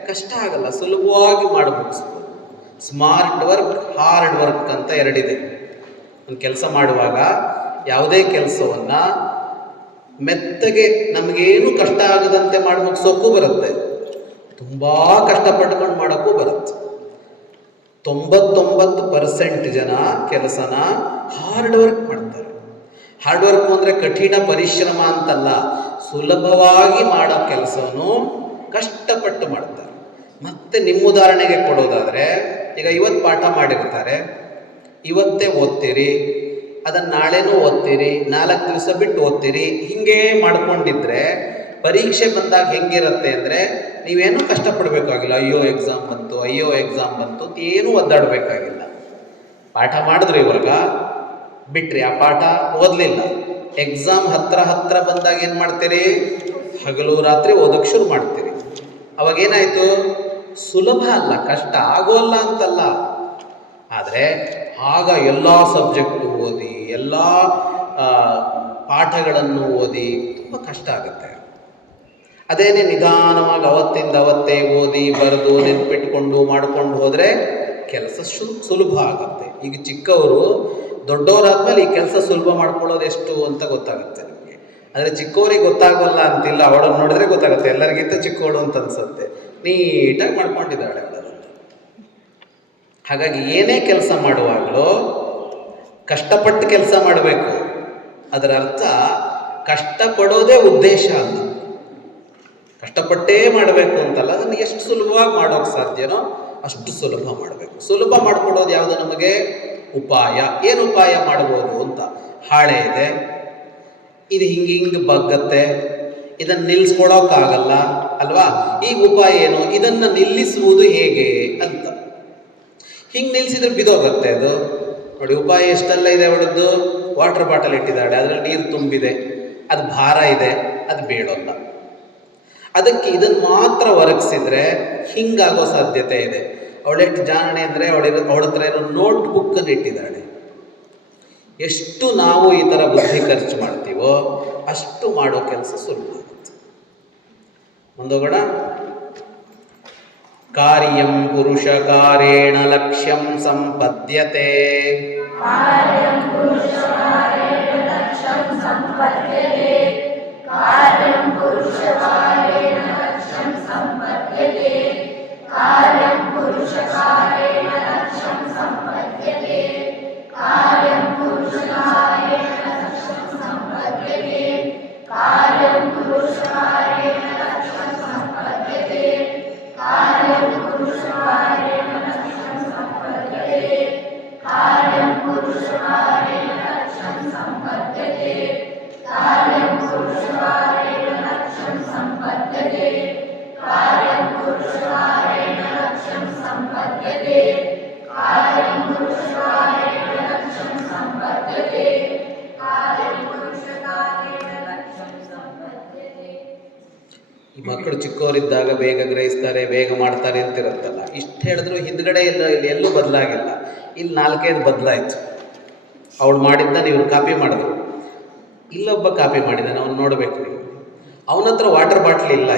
ಕಷ್ಟ ಆಗಲ್ಲ, ಸುಲಭವಾಗಿ ಮಾಡಿ ಮುಗಿಸ್ಬೋದು. ಸ್ಮಾರ್ಟ್ ವರ್ಕ್, ಹಾರ್ಡ್ ವರ್ಕ್ ಅಂತ ಎರಡಿದೆ. ಒಂದು ಕೆಲಸ ಮಾಡುವಾಗ ಯಾವುದೇ ಕೆಲಸವನ್ನು ಮೆತ್ತಗೆ ನಮಗೇನು ಕಷ್ಟ ಆಗದಂತೆ ಮಾಡಿ ಮುಗಿಸೋಕ್ಕೂ ಬರುತ್ತೆ, ತುಂಬ ಕಷ್ಟಪಟ್ಕೊಂಡು ಮಾಡೋಕ್ಕೂ ಬರುತ್ತೆ. 99% ಜನ ಕೆಲಸನ ಹಾರ್ಡ್ ವರ್ಕ್ ಮಾಡ್ತಾರೆ. ಹಾರ್ಡ್ ವರ್ಕ್ ಅಂದರೆ ಕಠಿಣ ಪರಿಶ್ರಮ ಅಂತಲ್ಲ, ಸುಲಭವಾಗಿ ಮಾಡೋ ಕೆಲಸವನ್ನು ಕಷ್ಟಪಟ್ಟು ಮಾಡ್ತಾರೆ. ಮತ್ತೆ ನಿಮ್ಮ ಉದಾಹರಣೆಗೆ ಕೊಡೋದಾದರೆ, ಈಗ ಇವತ್ತು ಪಾಠ ಮಾಡಿರ್ತಾರೆ, ಇವತ್ತೇ ಓದ್ತೀರಿ, ಅದನ್ನು ನಾಳೆನೂ ಓದ್ತೀರಿ, 4 ದಿವಸ ಬಿಟ್ಟು ಓದ್ತೀರಿ. ಹೀಗೆ ಮಾಡ್ಕೊಂಡಿದ್ರೆ ಪರೀಕ್ಷೆ ಬಂದಾಗ ಹೆಂಗಿರುತ್ತೆ ಅಂದರೆ, ನೀವೇನೂ ಕಷ್ಟಪಡಬೇಕಾಗಿಲ್ಲ. ಅಯ್ಯೋ ಎಕ್ಸಾಮ್ ಬಂತು ಅಂತ ಏನೂ ಒದ್ದಾಡಬೇಕಾಗಿಲ್ಲ. ಪಾಠ ಮಾಡಿದ್ರು, ಇವಾಗ ಬಿಟ್ರಿ, ಆ ಪಾಠ ಓದಲಿಲ್ಲ. ಎಕ್ಸಾಮ್ ಹತ್ರ ಬಂದಾಗ ಏನು ಮಾಡ್ತೀರಿ? ಹಗಲು ರಾತ್ರಿ ಓದೋಕ್ಕೆ ಶುರು ಮಾಡ್ತೀರಿ. ಅವಾಗೇನಾಯಿತು, ಸುಲಭ ಅಲ್ಲ, ಕಷ್ಟ ಆಗೋಲ್ಲ ಅಂತಲ್ಲ, ಆದರೆ ಆಗ ಎಲ್ಲ ಸಬ್ಜೆಕ್ಟು ಓದಿ, ಎಲ್ಲ ಪಾಠಗಳನ್ನು ಓದಿ ತುಂಬ ಕಷ್ಟ ಆಗುತ್ತೆ. ಅದೇನೇ ನಿಧಾನವಾಗಿ ಅವತ್ತಿಂದ ಅವತ್ತೇ ಓದಿ ಬರೆದು ನೆನ್ಪಿಟ್ಕೊಂಡು ಮಾಡ್ಕೊಂಡು ಹೋದರೆ ಕೆಲಸ ಸುಲಭ ಆಗುತ್ತೆ. ಈಗ ಚಿಕ್ಕವರು ದೊಡ್ಡವರಾದ್ಮೇಲೆ ಈ ಕೆಲಸ ಸುಲಭ ಮಾಡ್ಕೊಳ್ಳೋದು ಎಷ್ಟು ಅಂತ ಗೊತ್ತಾಗುತ್ತೆ ನಿಮಗೆ. ಆದರೆ ಚಿಕ್ಕವರಿಗೆ ಗೊತ್ತಾಗೋಲ್ಲ ಅಂತಿಲ್ಲ, ಅವಳನ್ನು ನೋಡಿದ್ರೆ ಗೊತ್ತಾಗುತ್ತೆ, ಎಲ್ಲರಿಗಿಂತ ಚಿಕ್ಕವಳು ಅಂತ ಅನ್ಸುತ್ತೆ. ನೀಟಾಗಿ ಮಾಡ್ಕೊಂಡಿದ್ದಾಳೆ ಅವಳನ್ನು. ಹಾಗಾಗಿ ಏನೇ ಕೆಲಸ ಮಾಡುವಾಗಲೂ ಕಷ್ಟಪಟ್ಟು ಕೆಲಸ ಮಾಡಬೇಕು. ಅದರ ಅರ್ಥ ಕಷ್ಟಪಡೋದೇ ಉದ್ದೇಶ ಅಲ್ಲ, ಕಷ್ಟಪಟ್ಟೇ ಮಾಡಬೇಕು ಅಂತಲ್ಲ. ಅದನ್ನು ಎಷ್ಟು ಸುಲಭವಾಗಿ ಮಾಡೋಕ್ಕೆ ಸಾಧ್ಯನೋ ಅಷ್ಟು ಸುಲಭ ಮಾಡಬೇಕು. ಸುಲಭ ಮಾಡಿಕೊಡೋದು ಯಾವುದು ನಮಗೆ? ಉಪಾಯ. ಏನು ಉಪಾಯ ಮಾಡ್ಬೋದು ಅಂತ? ಹಾಳೆ ಇದೆ, ಇದು ಹಿಂಗೆ ಬಗ್ಗತ್ತೆ, ಇದನ್ನು ನಿಲ್ಲಿಸ್ಕೊಳ್ಳೋಕ್ಕಾಗಲ್ಲ ಅಲ್ವಾ? ಈಗ ಉಪಾಯ ಏನು? ಇದನ್ನು ನಿಲ್ಲಿಸುವುದು ಹೇಗೆ ಅಂತ. ಹಿಂಗೆ ನಿಲ್ಲಿಸಿದ್ರೆ ಬಿದೋಗುತ್ತೆ ಅದು. ನೋಡಿ, ಉಪಾಯ ಎಷ್ಟೆಲ್ಲ ಇದೆ ಅವಳದ್ದು. ವಾಟರ್ ಬಾಟಲ್ ಇಟ್ಟಿದ್ದಾಳೆ, ಅದರಲ್ಲಿ ನೀರು ತುಂಬಿದೆ, ಅದು ಭಾರ ಇದೆ, ಅದು ಬೇಡೋಲ್ಲ. ಅದಕ್ಕೆ ಇದನ್ನು ಮಾತ್ರ ಒರಗಿಸಿದ್ರೆ ಹಿಂಗಾಗೋ ಸಾಧ್ಯತೆ ಇದೆ. ಅವಳೆಷ್ಟು ಜಾಣೆ ಅಂದರೆ ಅವಳ ಹತ್ರ ಏನೋ ನೋಟ್ ಬುಕ್ಕನ್ನು ಇಟ್ಟಿದ್ದಾಳೆ. ಎಷ್ಟು ನಾವು ಈ ಥರ ಬುದ್ಧಿ ಖರ್ಚು ಮಾಡ್ತೀವೋ ಅಷ್ಟು ಮಾಡೋ ಕೆಲಸ ಸುಲಭ ಆಗುತ್ತೆ. ಮುಂದೋಗೋಣ. ಕಾರ್ಯಂ ಪುರುಷ ಕಾರೇಣ ಲಕ್ಷ್ಯಂ ಸಂಪದ್ಯತೆ. ಈ ಮಕ್ಕಳು ಚಿಕ್ಕವರಿದ್ದಾಗ ಬೇಗ ಗ್ರಹಿಸ್ತಾರೆ, ಬೇಗ ಮಾಡ್ತಾರೆ ಅಂತಿರುತ್ತಲ್ಲ. ಇಷ್ಟು ಹೇಳಿದ್ರು ಹಿಂದ್ಗಡೆ ಎಲ್ಲೂ ಬದಲಾಗಿಲ್ಲ. ಇಲ್ಲಿ 4-5 ಬದಲಾಯಿತು. ಅವಳು ಮಾಡಿದ್ದನ್ನು ಇವರು ಕಾಪಿ ಮಾಡಿದ್ರು. ಇಲ್ಲೊಬ್ಬ ಕಾಪಿ ಮಾಡಿದ್ದಾನೆ, ಅವನು ನೋಡಬೇಕು ನೀವು. ಅವನ ಹತ್ರ ವಾಟರ್ ಬಾಟ್ಲ್ ಇಲ್ಲ.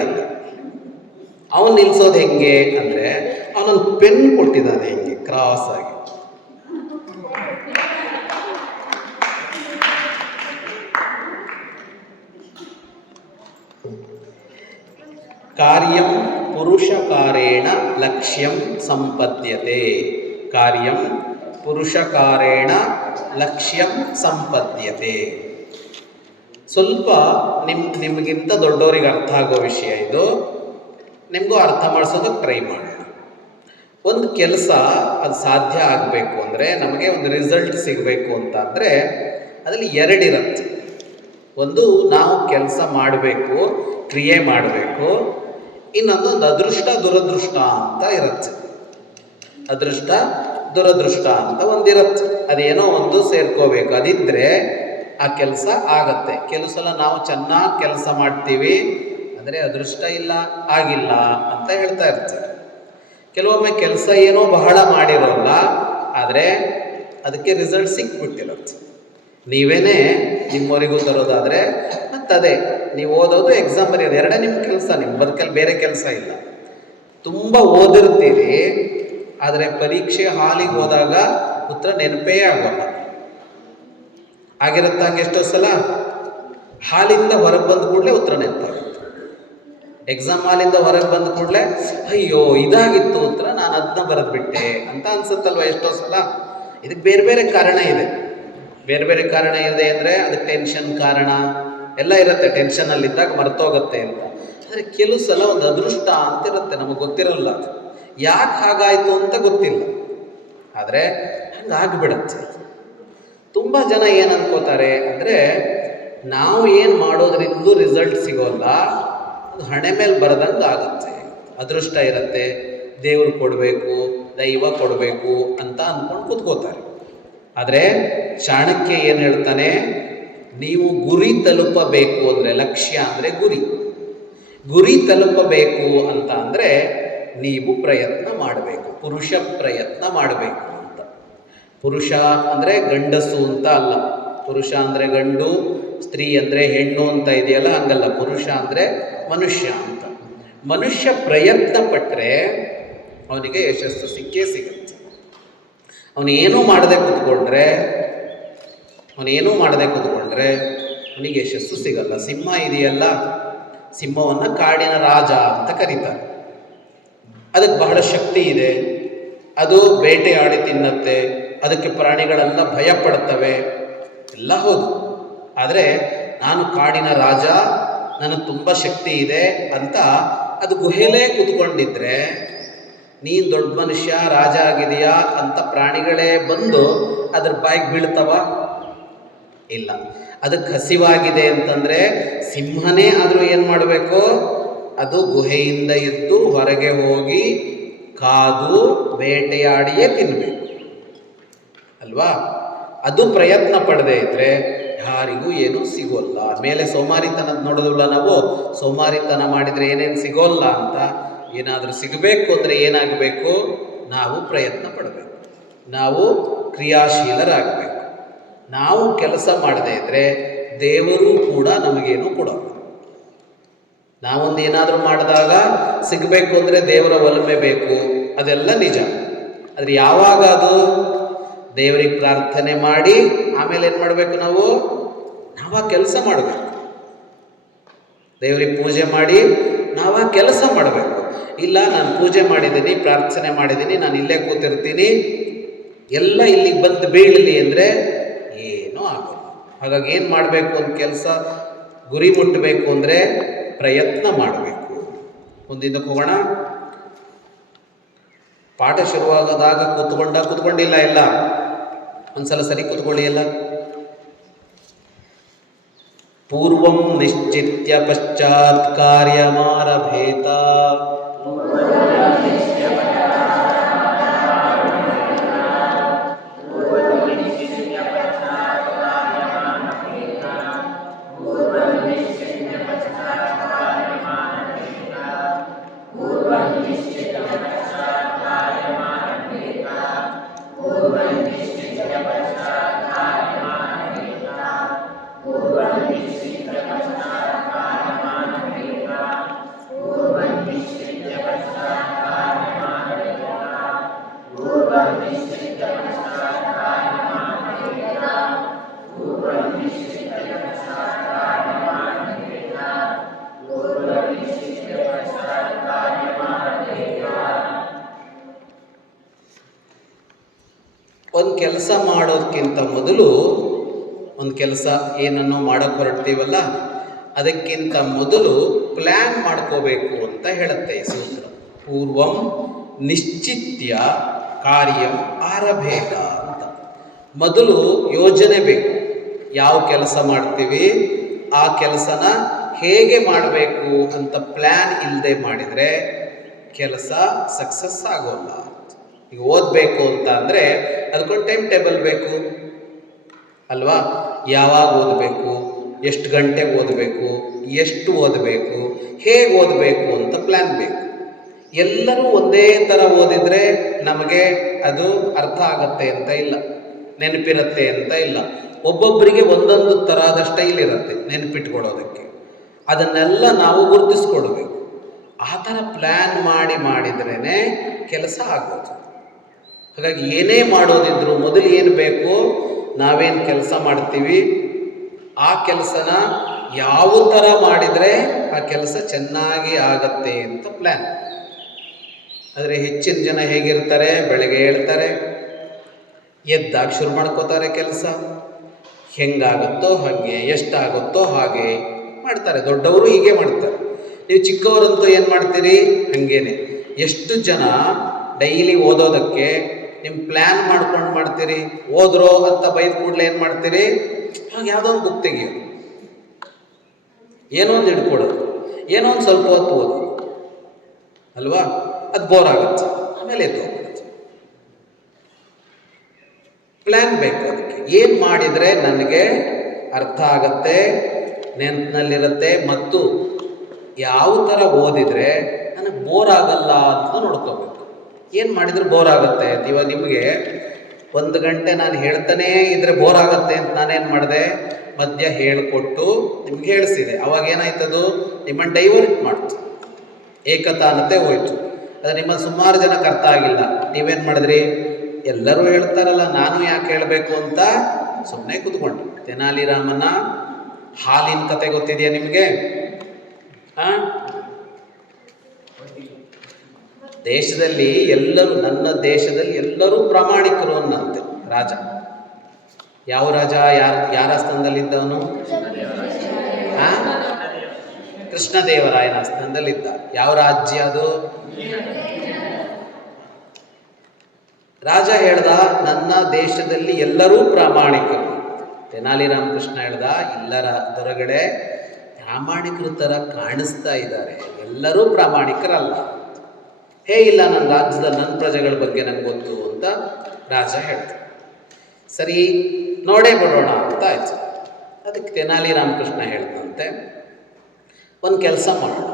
ಅವನು ನಿಲ್ಲಿಸೋದು ಹೆಂಗೆ ಅಂದರೆ ಅವನೊಂದು ಪೆನ್ ಕೊಟ್ಟಿದ್ದಾನೆ, ಹಿಂಗೆ ಕ್ರಾಸ್ ಆಗಿ. ಕಾರ್ಯಂ ಪುರುಷಕಾರೇಣ ಲಕ್ಷ್ಯಂ ಸಂಪದ್ಯತೆ. ಕಾರ್ಯಂ ಪುರುಷಕಾರೇಣ ಲಕ್ಷ್ಯಂ ಸಂಪದ್ಯತೆ. ಸ್ವಲ್ಪ ನಿಮಗಿಂತ ದೊಡ್ಡವರಿಗೆ ಅರ್ಥ ಆಗೋ ವಿಷಯ ಇದು. ನಿಮಗೂ ಅರ್ಥ ಮಾಡಿಸೋದಕ್ಕೆ ಟ್ರೈ ಮಾಡೋಣ. ಒಂದು ಕೆಲಸ ಅದು ಸಾಧ್ಯ ಆಗಬೇಕು ಅಂದರೆ, ನಮಗೆ ಒಂದು ರಿಸಲ್ಟ್ ಸಿಗಬೇಕು ಅಂತ ಅಂದರೆ ಅದರಲ್ಲಿ 2 ಇರುತ್ತೆ. ಒಂದು, ನಾವು ಕೆಲಸ ಮಾಡಬೇಕು, ಕ್ರಿಯೆ ಮಾಡಬೇಕು. ಇನ್ನೊಂದು ಅದೃಷ್ಟ ದುರದೃಷ್ಟ ಅಂತ ಇರುತ್ತೆ. ಅದೃಷ್ಟ ದುರದೃಷ್ಟ ಅಂತ ಒಂದಿರುತ್ತೆ. ಅದೇನೋ ಒಂದು ಸೇರ್ಕೋಬೇಕು. ಅದಿದ್ದರೆ ಆ ಕೆಲಸ ಆಗತ್ತೆ. ಕೆಲವು ಸಲ ನಾವು ಚೆನ್ನಾಗಿ ಕೆಲಸ ಮಾಡ್ತೀವಿ, ಅಂದರೆ ಅದೃಷ್ಟ ಇಲ್ಲ, ಆಗಿಲ್ಲ ಅಂತ ಹೇಳ್ತಾ ಇರ್ತಾರೆ. ಕೆಲವೊಮ್ಮೆ ಕೆಲಸ ಏನೋ ಬಹಳ ಮಾಡಿರೋಲ್ಲ, ಆದರೆ ಅದಕ್ಕೆ ರಿಸಲ್ಟ್ ಸಿಕ್ಬಿಟ್ಟಿರುತ್ತೆ. ನೀವೇನೇ ನಿಮ್ಮವರಿಗೂ ತರೋದಾದರೆ ಮತ್ತದೇ ನೀವು ಓದೋದು, ಎಕ್ಸಾಮ್ ಬರೆಯೋದು, ಎರಡೇ ನಿಮ್ಮ ಕೆಲಸ. ನಿಮ್ಮ ಬದುಕಲ್ಲಿ ಬೇರೆ ಕೆಲಸ ಇಲ್ಲ. ತುಂಬ ಓದಿರ್ತೀರಿ, ಆದರೆ ಪರೀಕ್ಷೆ ಹಾಲಿಗೆ ಹೋದಾಗ ಉತ್ತರ ನೆನಪೇ ಆಗೋಲ್ಲ. ಆಗಿರುತ್ತೆ ಹಂಗೆ. ಎಷ್ಟೋ ಸಲ ಹಾಲಿಂದ ಹೊರಗೆ ಬಂದ ಕೂಡಲೇ ಉತ್ತರ ನೆನಪಾಗುತ್ತೆ. ಎಕ್ಸಾಮ್ ಹಾಲಿಂದ ಹೊರಗೆ ಬಂದ ಕೂಡಲೇ ಅಯ್ಯೋ ಇದಾಗಿತ್ತು ಉತ್ತರ, ನಾನು ಅದನ್ನ ಬರೆದ್ಬಿಟ್ಟೆ ಅಂತ ಅನ್ಸುತ್ತಲ್ವ ಎಷ್ಟೋ ಸಲ. ಇದಕ್ಕೆ ಬೇರೆ ಬೇರೆ ಕಾರಣ ಇದೆ. ಬೇರೆ ಬೇರೆ ಕಾರಣ ಇದೆ ಅಂದರೆ ಅದಕ್ಕೆ ಟೆನ್ಷನ್ ಕಾರಣ ಎಲ್ಲ ಇರುತ್ತೆ. ಟೆನ್ಷನಲ್ಲಿದ್ದಾಗ ಮರ್ತೋಗುತ್ತೆ ಅಂತ. ಆದರೆ ಕೆಲವು ಸಲ ಒಂದು ಅದೃಷ್ಟ ಅಂತಿರುತ್ತೆ, ನಮಗೆ ಗೊತ್ತಿರಲ್ಲ. ಅದು ಯಾಕೆ ಹಾಗಾಯಿತು ಅಂತ ಗೊತ್ತಿಲ್ಲ, ಆದರೆ ಹಂಗಾಗ್ಬಿಡತ್ತೆ. ತುಂಬ ಜನ ಏನು ಅನ್ಕೋತಾರೆ ಅಂದರೆ, ನಾವು ಏನು ಮಾಡೋದ್ರಿಂದಲೂ ರಿಸಲ್ಟ್ ಸಿಗೋಲ್ಲ, ಅದು ಹಣೆ ಮೇಲೆ ಬರೆದಂಗೆ ಆಗುತ್ತೆ. ಅದೃಷ್ಟ ಇರುತ್ತೆ, ದೇವರು ಕೊಡಬೇಕು, ದೈವ ಕೊಡಬೇಕು ಅಂತ ಅಂದ್ಕೊಂಡು ಕೂತ್ಕೋತಾರೆ. ಆದರೆ ಚಾಣಕ್ಯ ಏನು ಹೇಳ್ತಾನೆ, ನೀವು ಗುರಿ ತಲುಪಬೇಕು ಅಂದರೆ, ಲಕ್ಷ್ಯ ಅಂದರೆ ಗುರಿ. ಗುರಿ ತಲುಪಬೇಕು ಅಂತ ಅಂದರೆ ನೀವು ಪ್ರಯತ್ನ ಮಾಡಬೇಕು, ಪುರುಷ ಪ್ರಯತ್ನ ಮಾಡಬೇಕು ಅಂತ. ಪುರುಷ ಅಂದರೆ ಗಂಡಸು ಅಂತ ಅಲ್ಲ, ಪುರುಷ ಅಂದರೆ ಗಂಡು, ಸ್ತ್ರೀ ಅಂದರೆ ಹೆಣ್ಣು ಅಂತ ಇದೆಯಲ್ಲ, ಹಂಗಲ್ಲ. ಪುರುಷ ಅಂದರೆ ಮನುಷ್ಯ ಅಂತ. ಮನುಷ್ಯ ಪ್ರಯತ್ನ ಪಟ್ಟರೆ ಅವನಿಗೆ ಯಶಸ್ಸು ಸಿಕ್ಕೇ ಸಿಗುತ್ತೆ. ಅವನೇನೂ ಮಾಡದೆ ಕೂತ್ಕೊಂಡ್ರೆ ಅವನಿಗೆ ಯಶಸ್ಸು ಸಿಗಲ್ಲ. ಸಿಂಹ ಇದೆಯಲ್ಲ, ಸಿಂಹವನ್ನು ಕಾಡಿನ ರಾಜ ಅಂತ ಕರೀತಾರೆ. ಅದಕ್ಕೆ ಬಹಳ ಶಕ್ತಿ ಇದೆ, ಅದು ಬೇಟೆಯಾಡಿ ತಿನ್ನತ್ತೆ, ಅದಕ್ಕೆ ಪ್ರಾಣಿಗಳೆಲ್ಲ ಭಯ ಪಡ್ತವೆ, ಎಲ್ಲ ಹೌದು. ಆದರೆ ನಾನು ಕಾಡಿನ ರಾಜ, ನನಗೆ ತುಂಬ ಶಕ್ತಿ ಇದೆ ಅಂತ ಅದು ಗುಹೆಲೇ ಕೂತ್ಕೊಂಡಿದ್ರೆ, ನೀನು ದೊಡ್ಡ ಮನುಷ್ಯ ರಾಜ ಆಗಿದೆಯಾ ಅಂತ ಪ್ರಾಣಿಗಳೇ ಬಂದು ಅದ್ರ ಬಾಯಿಗೆ ಬೀಳ್ತವ? ಇಲ್ಲ. ಅದಕ್ಕೆ ಹಸಿವಾಗಿದೆ ಅಂತಂದರೆ ಸಿಂಹನೇ ಆದರೂ ಏನು ಮಾಡಬೇಕು? ಅದು ಗುಹೆಯಿಂದ ಎದ್ದು ಹೊರಗೆ ಹೋಗಿ ಕಾದು ಬೇಟೆಯಾಡಿಯೇ ತಿನ್ನಬೇಕು ಅಲ್ವಾ? ಅದು ಪ್ರಯತ್ನ ಪಡದೇ ಇದ್ದರೆ ಯಾರಿಗೂ ಏನೂ ಸಿಗೋಲ್ಲ. ಮೇಲೆ ಸೋಮಾರಿತನ ನೋಡೋದಿಲ್ಲ ನಾವು, ಸೋಮಾರಿತನ ಮಾಡಿದರೆ ಏನೇನು ಸಿಗೋಲ್ಲ ಅಂತ. ಏನಾದರೂ ಸಿಗಬೇಕು ಅಂದರೆ ಏನಾಗಬೇಕು? ನಾವು ಪ್ರಯತ್ನ ಪಡಬೇಕು, ನಾವು ಕ್ರಿಯಾಶೀಲರಾಗಬೇಕು. ನಾವು ಕೆಲಸ ಮಾಡದೇ ಇದ್ದರೆ ದೇವರು ಕೂಡ ನಮಗೇನು ಕೊಡೋಲ್ಲ. ನಾವೊಂದು ಏನಾದರೂ ಮಾಡಿದಾಗ ಸಿಗಬೇಕು ಅಂದರೆ ದೇವರ ಒಲಮೆ ಬೇಕು, ಅದೆಲ್ಲ ನಿಜ. ಆದರೆ ಯಾವಾಗ ಅದು ದೇವರಿಗೆ ಪ್ರಾರ್ಥನೆ ಮಾಡಿ ಆಮೇಲೆ ಏನು ಮಾಡಬೇಕು? ನಾವು ಆ ಕೆಲಸ ಮಾಡಬೇಕು. ದೇವರಿಗೆ ಪೂಜೆ ಮಾಡಿ ನಾವು ಆ ಕೆಲಸ ಮಾಡಬೇಕು. ಇಲ್ಲ, ನಾನು ಪೂಜೆ ಮಾಡಿದ್ದೀನಿ, ಪ್ರಾರ್ಥನೆ ಮಾಡಿದ್ದೀನಿ, ನಾನು ಇಲ್ಲೇ ಕೂತಿರ್ತೀನಿ, ಎಲ್ಲ ಇಲ್ಲಿಗೆ ಬಂದು ಬೀಳಲಿ ಅಂದರೆ ಏನೂ ಆಗೋಲ್ಲ. ಹಾಗಾಗಿ ಏನು ಮಾಡಬೇಕು? ಒಂದು ಕೆಲಸ ಗುರಿ ಮುಟ್ಟಬೇಕು ಅಂದರೆ ಪ್ರಯತ್ನ ಮಾಡಬೇಕು. ಮುಂದಿದ್ದಕ್ಕೆ ಹೋಗೋಣ. ಪಾಠ ಶುರುವಾಗದಾಗ ಕೂತ್ಕೊಂಡಿಲ್ಲ ಎಲ್ಲ ಒಂದ್ಸಲ ಸರಿ ಕೂತ್ಕೊಳ್ಳಿ ಎಲ್ಲ. ಪೂರ್ವಂ ನಿಶ್ಚಿತ್ಯ ಪಶ್ಚಾತ್ ಕಾರ್ಯಮಾರಭೇತ. ಒಂದು ಕೆಲಸ ಮಾಡೋದಕ್ಕಿಂತ ಮೊದಲು, ಒಂದು ಕೆಲಸ ಏನನ್ನು ಮಾಡೋಕ್ಕೆ ಹೊರಡ್ತೀವಲ್ಲ, ಅದಕ್ಕಿಂತ ಮೊದಲು ಪ್ಲ್ಯಾನ್ ಮಾಡ್ಕೋಬೇಕು ಅಂತ ಹೇಳುತ್ತೆ ಈ ಸೂತ್ರ. ಪೂರ್ವಂ ನಿಶ್ಚಿತ್ಯ ಕಾರ್ಯಂ ಆರಭೇತ ಅಂತ. ಮೊದಲು ಯೋಜನೆ ಬೇಕು. ಯಾವ ಕೆಲಸ ಮಾಡ್ತೀವಿ ಆ ಕೆಲಸನ ಹೇಗೆ ಮಾಡಬೇಕು ಅಂತ ಪ್ಲ್ಯಾನ್ ಇಲ್ಲದೆ ಮಾಡಿದರೆ ಕೆಲಸ ಸಕ್ಸಸ್ ಆಗೋಲ್ಲ. ಈಗ ಓದಬೇಕು ಅಂತ ಅಂದರೆ ಅದಕ್ಕೊಂದು ಟೈಮ್ ಟೇಬಲ್ ಬೇಕು ಅಲ್ವಾ? ಯಾವಾಗ ಓದಬೇಕು, ಎಷ್ಟು ಗಂಟೆಗೆ ಓದಬೇಕು, ಎಷ್ಟು ಓದಬೇಕು, ಹೇಗೆ ಓದಬೇಕು ಅಂತ ಪ್ಲ್ಯಾನ್ ಬೇಕು. ಎಲ್ಲರೂ ಒಂದೇ ಥರ ಓದಿದರೆ ನಮಗೆ ಅದು ಅರ್ಥ ಆಗತ್ತೆ ಅಂತ ಇಲ್ಲ, ನೆನಪಿರುತ್ತೆ ಅಂತ ಇಲ್ಲ. ಒಬ್ಬೊಬ್ಬರಿಗೆ ಒಂದೊಂದು ಥರದ ಸ್ಟೈಲ್ ಇರುತ್ತೆ ನೆನಪಿಟ್ಕೊಳ್ಳೋದಕ್ಕೆ. ಅದನ್ನೆಲ್ಲ ನಾವು ಗುರುತಿಸ್ಕೊಡ್ಬೇಕು. ಆ ಥರ ಪ್ಲ್ಯಾನ್ ಮಾಡಿದ್ರೇ ಕೆಲಸ ಆಗೋದು. ಹಾಗಾಗಿ ಏನೇ ಮಾಡೋದಿದ್ರು ಮೊದಲು ಏನು ಬೇಕು? ನಾವೇನು ಕೆಲಸ ಮಾಡ್ತೀವಿ ಆ ಕೆಲಸನ ಯಾವ ಥರ ಮಾಡಿದರೆ ಆ ಕೆಲಸ ಚೆನ್ನಾಗಿ ಆಗತ್ತೆ ಅಂತ ಪ್ಲ್ಯಾನ್. ಆದರೆ ಹೆಚ್ಚಿನ ಜನ ಹೇಗಿರ್ತಾರೆ? ಬೆಳಗ್ಗೆ ಹೇಳ್ತಾರೆ, ಎದ್ದಾಗ ಶುರು ಮಾಡ್ಕೋತಾರೆ ಕೆಲಸ. ಹೆಂಗಾಗುತ್ತೋ ಹಾಗೆ, ಎಷ್ಟಾಗುತ್ತೋ ಹಾಗೆ ಮಾಡ್ತಾರೆ. ದೊಡ್ಡವರು ಹೀಗೆ ಮಾಡ್ತಾರೆ. ನೀವು ಚಿಕ್ಕವರಂತೂ ಏನು ಮಾಡ್ತೀರಿ? ಹಾಗೇನೆ. ಎಷ್ಟು ಜನ ಡೈಲಿ ಓದೋದಕ್ಕೆ ನಿಮ್ಮ ಪ್ಲ್ಯಾನ್ ಮಾಡ್ಕೊಂಡು ಮಾಡ್ತೀರಿ? ಓದ್ರೋ ಅಂತ ಬೈದ ಕೂಡಲೇ ಏನು ಮಾಡ್ತೀರಿ? ಇವಾಗ ಯಾವುದೋ ಒಂದು ಬುಕ್ ತೆಗಿಯೋದು, ಏನೋ ಒಂದು ಹಿಡ್ಕೊಡೋದು, ಏನೋ ಒಂದು ಸ್ವಲ್ಪ ಹೊತ್ತು ಓದೋದು ಅಲ್ವಾ? ಅದು ಬೋರ್ ಆಗುತ್ತೆ, ಆಮೇಲೆ ಎದ್ದು ಹೋಗುತ್ತೆ. ಪ್ಲ್ಯಾನ್ ಬೇಕು. ಅದಕ್ಕೆ ಏನು ಮಾಡಿದರೆ ನನಗೆ ಅರ್ಥ ಆಗತ್ತೆ, ನೆನಪಿನಲ್ಲಿರುತ್ತೆ ಮತ್ತು ಯಾವ ಥರ ಓದಿದರೆ ನನಗೆ ಬೋರ್ ಆಗಲ್ಲ ಅಂತ ನೋಡ್ಕೋಬೇಕು. ಏನು ಮಾಡಿದರೆ ಬೋರ್ ಆಗುತ್ತೆ ಅಂತ. ಇವಾಗ ನಿಮಗೆ 1 ಗಂಟೆ ನಾನು ಹೇಳ್ತಾನೇ ಇದ್ರೆ ಬೋರ್ ಆಗುತ್ತೆ ಅಂತ ನಾನೇನು ಮಾಡಿದೆ, ಮಧ್ಯ ಹೇಳಿಕೊಟ್ಟು ನಿಮ್ಗೆ ಹೇಳಿಸಿದೆ. ಅವಾಗ ಏನಾಯ್ತದು, ನಿಮ್ಮನ್ನು ಡೈವರ್ಟ್ ಮಾಡ್ತು, ಏಕತಾನತೆ ಹೋಯ್ತು. ಅದು ನಿಮ್ಮಲ್ಲಿ ಸುಮಾರು ಜನಕ್ಕೆ ಅರ್ಥ ಆಗಿಲ್ಲ. ನೀವೇನು ಮಾಡಿದ್ರಿ, ಎಲ್ಲರೂ ಹೇಳ್ತಾರಲ್ಲ ನಾನು ಯಾಕೆ ಹೇಳಬೇಕು ಅಂತ ಸುಮ್ಮನೆ ಕೂತ್ಕೊಂಡು. ತೆನಾಲಿ ರಾಮನ ಹಾಲಿನ ಕತೆ ಗೊತ್ತಿದೆಯಾ ನಿಮಗೆ? ದೇಶದಲ್ಲಿ ಎಲ್ಲರೂ, ನನ್ನ ದೇಶದಲ್ಲಿ ಎಲ್ಲರೂ ಪ್ರಾಮಾಣಿಕರು ಅನ್ನಂತೆ ರಾಜ. ಯಾವ ರಾಜ? ಯಾರ ಸ್ಥಾನದಲ್ಲಿದ್ದವನು? ಕೃಷ್ಣದೇವರಾಯನ ಸ್ಥಾನದಲ್ಲಿದ್ದ. ಯಾವ ರಾಜ್ಯ ಅದು? ರಾಜ ಹೇಳ್ದ, ನನ್ನ ದೇಶದಲ್ಲಿ ಎಲ್ಲರೂ ಪ್ರಾಮಾಣಿಕರು. ತೆನಾಲಿ ರಾಮಕೃಷ್ಣ ಹೇಳ್ದ, ಎಲ್ಲರ ಹೊರಗಡೆ ಪ್ರಾಮಾಣಿಕರ ಥರ ಕಾಣಿಸ್ತಾ ಇದ್ದಾರೆ, ಎಲ್ಲರೂ ಪ್ರಾಮಾಣಿಕರಲ್ಲ. ಇಲ್ಲ, ನನ್ನ ರಾಜ್ಯದ ನನ್ನ ಪ್ರಜೆಗಳ ಬಗ್ಗೆ ನಂಗೆ ಗೊತ್ತು ಅಂತ ರಾಜ ಹೇಳ್ತಾರೆ. ಸರಿ, ನೋಡೇ ಬಿಡೋಣ ಅಂತ ಆಯ್ತು. ಅದಕ್ಕೆ ತೆನಾಲಿ ರಾಮಕೃಷ್ಣ ಹೇಳ್ದಂತೆ, ಒಂದು ಕೆಲಸ ಮಾಡೋಣ,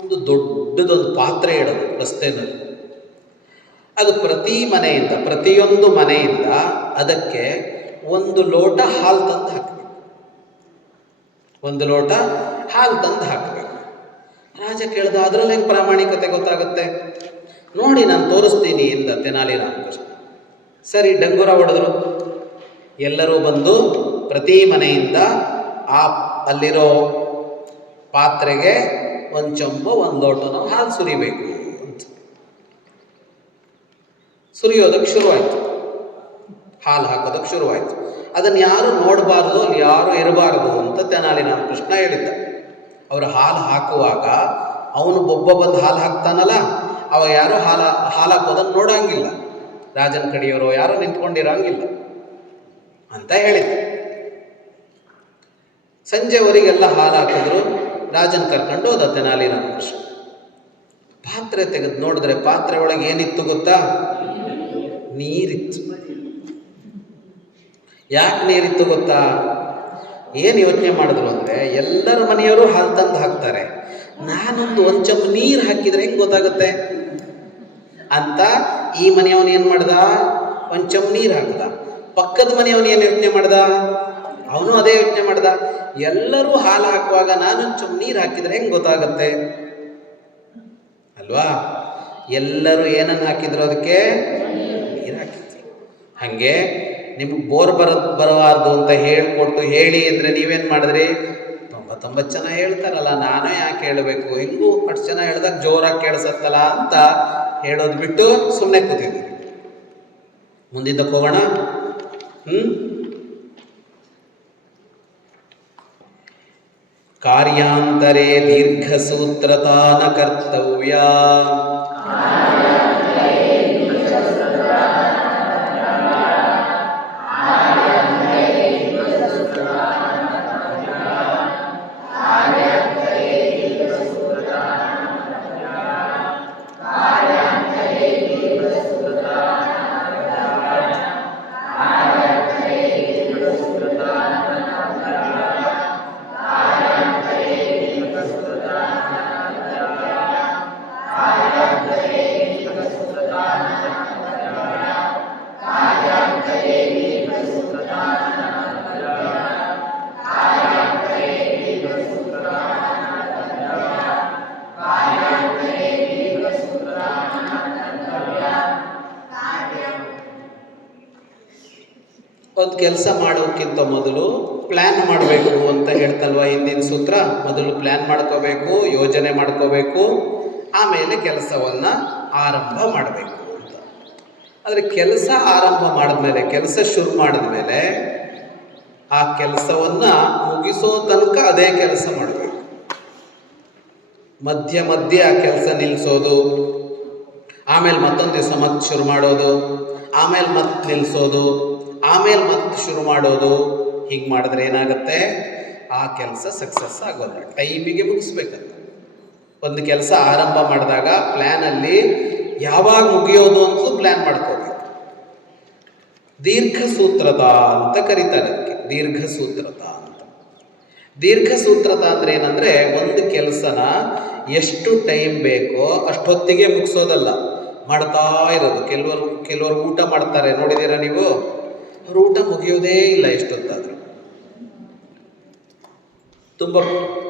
ಒಂದು ದೊಡ್ಡದೊಂದು ಪಾತ್ರೆ ಇಡೋದು ರಸ್ತೆಯಲ್ಲಿ. ಅದು ಪ್ರತಿಯೊಂದು ಮನೆಯಿಂದ ಅದಕ್ಕೆ 1 ಲೋಟ ಹಾಲು ತಂದು ಹಾಕಬೇಕು. 1 ಲೋಟ ಹಾಲು ತಂದು ಹಾಕಬೇಕು. ರಾಜ ಕೇಳ್ದ, ಅದರಲ್ಲಿ ಹೆಂಗೆ ಪ್ರಾಮಾಣಿಕತೆ ಗೊತ್ತಾಗುತ್ತೆ? ನೋಡಿ, ನಾನು ತೋರಿಸ್ತೀನಿ ಎಂದ ತೆನಾಲಿ ರಾಮಕೃಷ್ಣ. ಸರಿ, ಡಂಗೂರ ಹೊಡೆದ್ರು. ಎಲ್ಲರೂ ಬಂದು ಪ್ರತಿ ಮನೆಯಿಂದ ಅಲ್ಲಿರೋ ಪಾತ್ರೆಗೆ 1 ಚೊಂಬು 1 ಲೋಟನೋ ಹಾಲು ಸುರಿಬೇಕು ಅಂತ. ಸುರಿಯೋದಕ್ಕೆ ಶುರುವಾಯಿತು, ಹಾಲು ಹಾಕೋದಕ್ಕೆ ಶುರುವಾಯಿತು. ಅದನ್ನು ಯಾರು ನೋಡಬಾರ್ದು, ಅಲ್ಲಿ ಯಾರು ಇರಬಾರ್ದು ಅಂತ ತೆನಾಲಿ ರಾಮಕೃಷ್ಣ ಹೇಳಿದ್ದ. ಅವರು ಹಾಲು ಹಾಕುವಾಗ ಅವನು ಒಬ್ಬ ಬಂದು ಹಾಲು ಹಾಕ್ತಾನಲ್ಲ, ಅವ ಯಾರು ಹಾಲು ಹಾಕೋದನ್ನು ನೋಡೋಂಗಿಲ್ಲ, ರಾಜನ ಕಡೆಯವರು ಯಾರು ನಿಂತ್ಕೊಂಡಿರೋಂಗಿಲ್ಲ ಅಂತ ಹೇಳಿದ್ದ. ಸಂಜೆವರೆಗೆಲ್ಲ ಹಾಲು ಹಾಕಿದ್ರು. ರಾಜನ ಕರ್ಕೊಂಡು ಹೋದ ತೆನಾಲಿ ರಾಮಕೃಷ್ಣ. ಪಾತ್ರೆ ತೆಗೆದು ನೋಡಿದ್ರೆ ಪಾತ್ರೆ ಒಳಗೆ ಏನಿತ್ತು ಗೊತ್ತಾ? ನೀರಿತ್ತು. ಯಾಕೆ ನೀರಿತ್ತು ಗೊತ್ತಾ? ಏನು ಯೋಚನೆ ಮಾಡಿದ್ರು ಅಂದರೆ, ಎಲ್ಲರ ಮನೆಯವರು ಹಾಲು ತಂದು ಹಾಕ್ತಾರೆ, ನಾನೊಂದು 1 ಚಮಚ ನೀರು ಹಾಕಿದರೆ ಹೆಂಗೆ ಗೊತ್ತಾಗುತ್ತೆ ಅಂತ ಈ ಮನೆಯವನು ಏನು ಮಾಡ್ದ, 1 ಚಮಚ ನೀರು ಹಾಕ್ದ. ಪಕ್ಕದ ಮನೆಯವನು ಏನು ಯೋಚನೆ ಮಾಡ್ದ, ಅವನು ಅದೇ ಯೋಚನೆ ಮಾಡ್ದ. ಎಲ್ಲರೂ ಹಾಲು ಹಾಕುವಾಗ ನಾನೊಂದು ಚಮಚ ನೀರು ಹಾಕಿದರೆ ಹೆಂಗೆ ಗೊತ್ತಾಗುತ್ತೆ ಅಲ್ವಾ? ಎಲ್ಲರೂ ಏನನ್ನು ಹಾಕಿದ್ರು, ಅದಕ್ಕೆ ನೀರು ಹಾಕಿದ್ರು. ಹಾಗೆ ನಿಮ್ಗೆ ಬೋರ್ ಬರಬಾರ್ದು ಅಂತ ಹೇಳಿಕೊಟ್ಟು ಹೇಳಿ ಅಂದರೆ ನೀವೇನು ಮಾಡಿದ್ರಿ? 99 ಜನ ಹೇಳ್ತಾರಲ್ಲ, ನಾನೇ ಯಾಕೆ ಹೇಳಬೇಕು, ಹಿಂಗೂ ಅಷ್ಟು ಜನ ಹೇಳ್ದಾಗ ಜೋರಾಗಿ ಕೇಳಿಸತ್ತಲ್ಲ ಅಂತ ಹೇಳೋದು ಬಿಟ್ಟು ಸುಮ್ಮನೆ ಕೂತಿದ್ವಿ. ಮುಂದಿದ್ದಕ್ಕೆ ಹೋಗೋಣ. ಕಾರ್ಯಾಂತರೇ ದೀರ್ಘಸೂತ್ರತಾನ ಕರ್ತವ್ಯ. ಒಂದು ಕೆಲಸ ಮಾಡೋಕ್ಕಿಂತ ಮೊದಲು ಪ್ಲ್ಯಾನ್ ಮಾಡಬೇಕು ಅಂತ ಹೇಳ್ತಲ್ವ ಹಿಂದಿನ ಸೂತ್ರ. ಮೊದಲು ಪ್ಲ್ಯಾನ್ ಮಾಡ್ಕೋಬೇಕು, ಯೋಜನೆ ಮಾಡ್ಕೋಬೇಕು, ಆಮೇಲೆ ಕೆಲಸವನ್ನು ಆರಂಭ ಮಾಡಬೇಕು ಅಂತ. ಆದರೆ ಕೆಲಸ ಆರಂಭ ಮಾಡಿದ್ಮೇಲೆ, ಕೆಲಸ ಶುರು ಮಾಡಿದ್ಮೇಲೆ ಆ ಕೆಲಸವನ್ನು ಮುಗಿಸೋ ತನಕ ಅದೇ ಕೆಲಸ ಮಾಡಬೇಕು. ಮಧ್ಯೆ ಆ ಕೆಲಸ ನಿಲ್ಲಿಸೋದು, ಆಮೇಲೆ ಮತ್ತೊಂದು ದಿವಸ ಮತ್ತೆ ಶುರು ಮಾಡೋದು, ಆಮೇಲೆ ಮತ್ತೆ ನಿಲ್ಲಿಸೋದು, ಆಮೇಲೆ ಮತ್ತೆ ಶುರು ಮಾಡೋದು, ಹೀಗೆ ಮಾಡಿದ್ರೆ ಏನಾಗುತ್ತೆ, ಆ ಕೆಲಸ ಸಕ್ಸಸ್ ಆಗೋಲ್ಲ. ಟೈಮಿಗೆ ಮುಗಿಸ್ಬೇಕಂತ. ಒಂದು ಕೆಲಸ ಆರಂಭ ಮಾಡಿದಾಗ ಪ್ಲ್ಯಾನಲ್ಲಿ ಯಾವಾಗ ಮುಗಿಯೋದು ಅಂತ ಪ್ಲ್ಯಾನ್ ಮಾಡ್ಕೋಬೇಕು. ದೀರ್ಘ ಸೂತ್ರತ ಅಂತ ಕರೀತಾರೆ ಅದಕ್ಕೆ, ದೀರ್ಘ ಸೂತ್ರತ ಅಂತ. ದೀರ್ಘ ಸೂತ್ರತ ಅಂದರೆ ಏನಂದರೆ ಒಂದು ಕೆಲಸನ ಎಷ್ಟು ಟೈಮ್ ಬೇಕೋ ಅಷ್ಟೊತ್ತಿಗೆ ಮುಗಿಸೋದಲ್ಲ, ಮಾಡ್ತಾ ಇರೋದು. ಕೆಲವರು ಊಟ ಮಾಡ್ತಾರೆ, ನೋಡಿದ್ದೀರಾ ನೀವು? ಅವ್ರ ಊಟ ಮುಗಿಯೋದೇ ಇಲ್ಲ ಎಷ್ಟೊತ್ತಾದರೂ. ತುಂಬ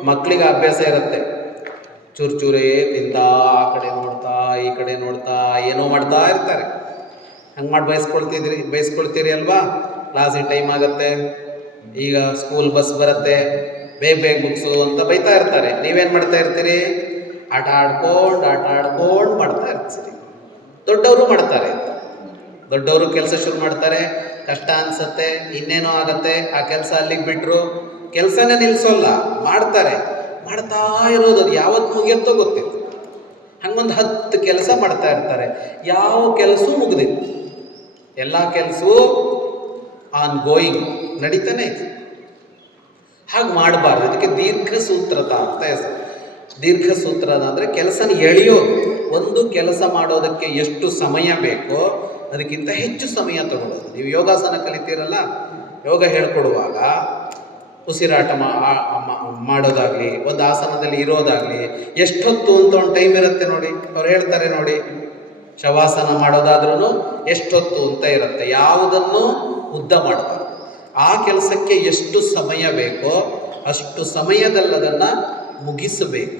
ಮಕ್ಕಳಿಗೆ ಅಭ್ಯಾಸ ಇರುತ್ತೆ, ಚೂರು ಚೂರೇ ತಿಂತಾ ಆ ಕಡೆ ನೋಡ್ತಾ ಈ ಕಡೆ ನೋಡ್ತಾ ಏನೋ ಮಾಡ್ತಾ ಇರ್ತಾರೆ. ಹಂಗೆ ಮಾಡಿ ಬಯಸ್ಕೊಳ್ತೀರಿ ಅಲ್ವಾ? ಕ್ಲಾಸಿಗೆ ಟೈಮ್ ಆಗುತ್ತೆ, ಈಗ ಸ್ಕೂಲ್ ಬಸ್ ಬರುತ್ತೆ, ಬೇಗ ಬೇಗ ಮುಗಿಸು ಅಂತ ಬೈತಾ ಇರ್ತಾರೆ. ನೀವೇನು ಮಾಡ್ತಾ ಇರ್ತೀರಿ? ಆಟ ಆಡ್ಕೊಂಡು ಮಾಡ್ತಾ ಇರ್ತೀರಿ. ದೊಡ್ಡವರು ಮಾಡ್ತಾರೆ, ದೊಡ್ಡವರು ಕೆಲಸ ಶುರು ಮಾಡ್ತಾರೆ, ಕಷ್ಟ ಅನ್ಸುತ್ತೆ, ಇನ್ನೇನೋ ಆಗತ್ತೆ, ಆ ಕೆಲಸ ಅಲ್ಲಿಗೆ ಬಿಟ್ಟರು ಕೆಲಸನೇ ನಿಲ್ಲಿಸೋಲ್ಲ, ಮಾಡ್ತಾರೆ. ಮಾಡ್ತಾ ಇರೋದು ಅದು ಯಾವತ್ತು ಮುಗಿಯುತ್ತೋ ಗೊತ್ತಿಲ್ಲ. ಹಂಗೊಂದು 10 ಕೆಲಸ ಮಾಡ್ತಾ ಇರ್ತಾರೆ, ಯಾವ ಕೆಲಸವೂ ಮುಗಿದಿಲ್ಲ, ಎಲ್ಲ ಕೆಲಸವೂ ಆನ್ ಗೋಯಿಂಗ್, ನಡೀತಾನೆ ಇದೆ. ಹಾಗೆ ಮಾಡಬಾರ್ದು. ಇದಕ್ಕೆ ದೀರ್ಘ ಸೂತ್ರತ ಅಂತ ಹೆಸರು. ದೀರ್ಘ ಸೂತ್ರದ ಅಂದರೆ ಕೆಲಸನ ಎಳೆಯೋದು. ಒಂದು ಕೆಲಸ ಮಾಡೋದಕ್ಕೆ ಎಷ್ಟು ಸಮಯ ಬೇಕೋ ಅದಕ್ಕಿಂತ ಹೆಚ್ಚು ಸಮಯ ತಗೊಳ್ಳೋದು. ನೀವು ಯೋಗಾಸನ ಕಲಿತೀರಲ್ಲ, ಯೋಗ ಹೇಳ್ಕೊಡುವಾಗ ಉಸಿರಾಟ ಮಾಡೋದಾಗಲಿ, ಒಂದು ಆಸನದಲ್ಲಿ ಇರೋದಾಗಲಿ ಎಷ್ಟೊತ್ತು ಅಂತ ಒಂದು ಟೈಮ್ ಇರುತ್ತೆ ನೋಡಿ. ಅವ್ರು ಹೇಳ್ತಾರೆ ನೋಡಿ, ಶವಾಸನ ಮಾಡೋದಾದ್ರೂ ಎಷ್ಟೊತ್ತು ಅಂತ ಇರುತ್ತೆ. ಯಾವುದನ್ನು ಉದ್ದ ಮಾಡಬಾರ್ದು. ಆ ಕೆಲಸಕ್ಕೆ ಎಷ್ಟು ಸಮಯ ಬೇಕೋ ಅಷ್ಟು ಸಮಯದಲ್ಲದನ್ನು ಮುಗಿಸಬೇಕು.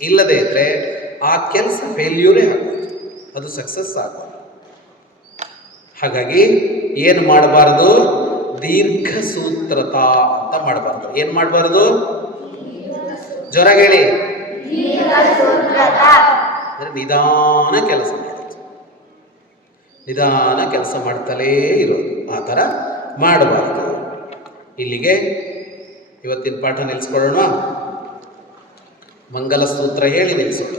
ಇಲ್ಲದೇ ಇದ್ದರೆ ಆ ಕೆಲಸ ಫೇಲ್ಯೂರೇ ಆಗೋದು, ಅದು ಸಕ್ಸಸ್ ಆಗೋದು. ಹಾಗಾಗಿ ಏನು ಮಾಡಬಾರ್ದು? ದೀರ್ಘ ಸೂತ್ರತ ಅಂತ ಮಾಡಬಾರ್ದು. ಏನು ಮಾಡಬಾರ್ದು? ಜ್ವರ ಹೇಳಿ. ಅಂದರೆ ನಿಧಾನ ಕೆಲಸ ಮಾಡೋದು, ನಿಧಾನ ಕೆಲಸ ಮಾಡ್ತಲೇ ಇರೋದು. ಆ ಥರ ಮಾಡಬಾರ್ದು. ಇಲ್ಲಿಗೆ ಇವತ್ತಿನ ಪಾಠ ನಿಲ್ಲಿಸ್ಕೊಳ್ಳೋಣ. ಮಂಗಲ ಸೂತ್ರ ಹೇಳಿ ನಿಲ್ಲಿಸೋಣ.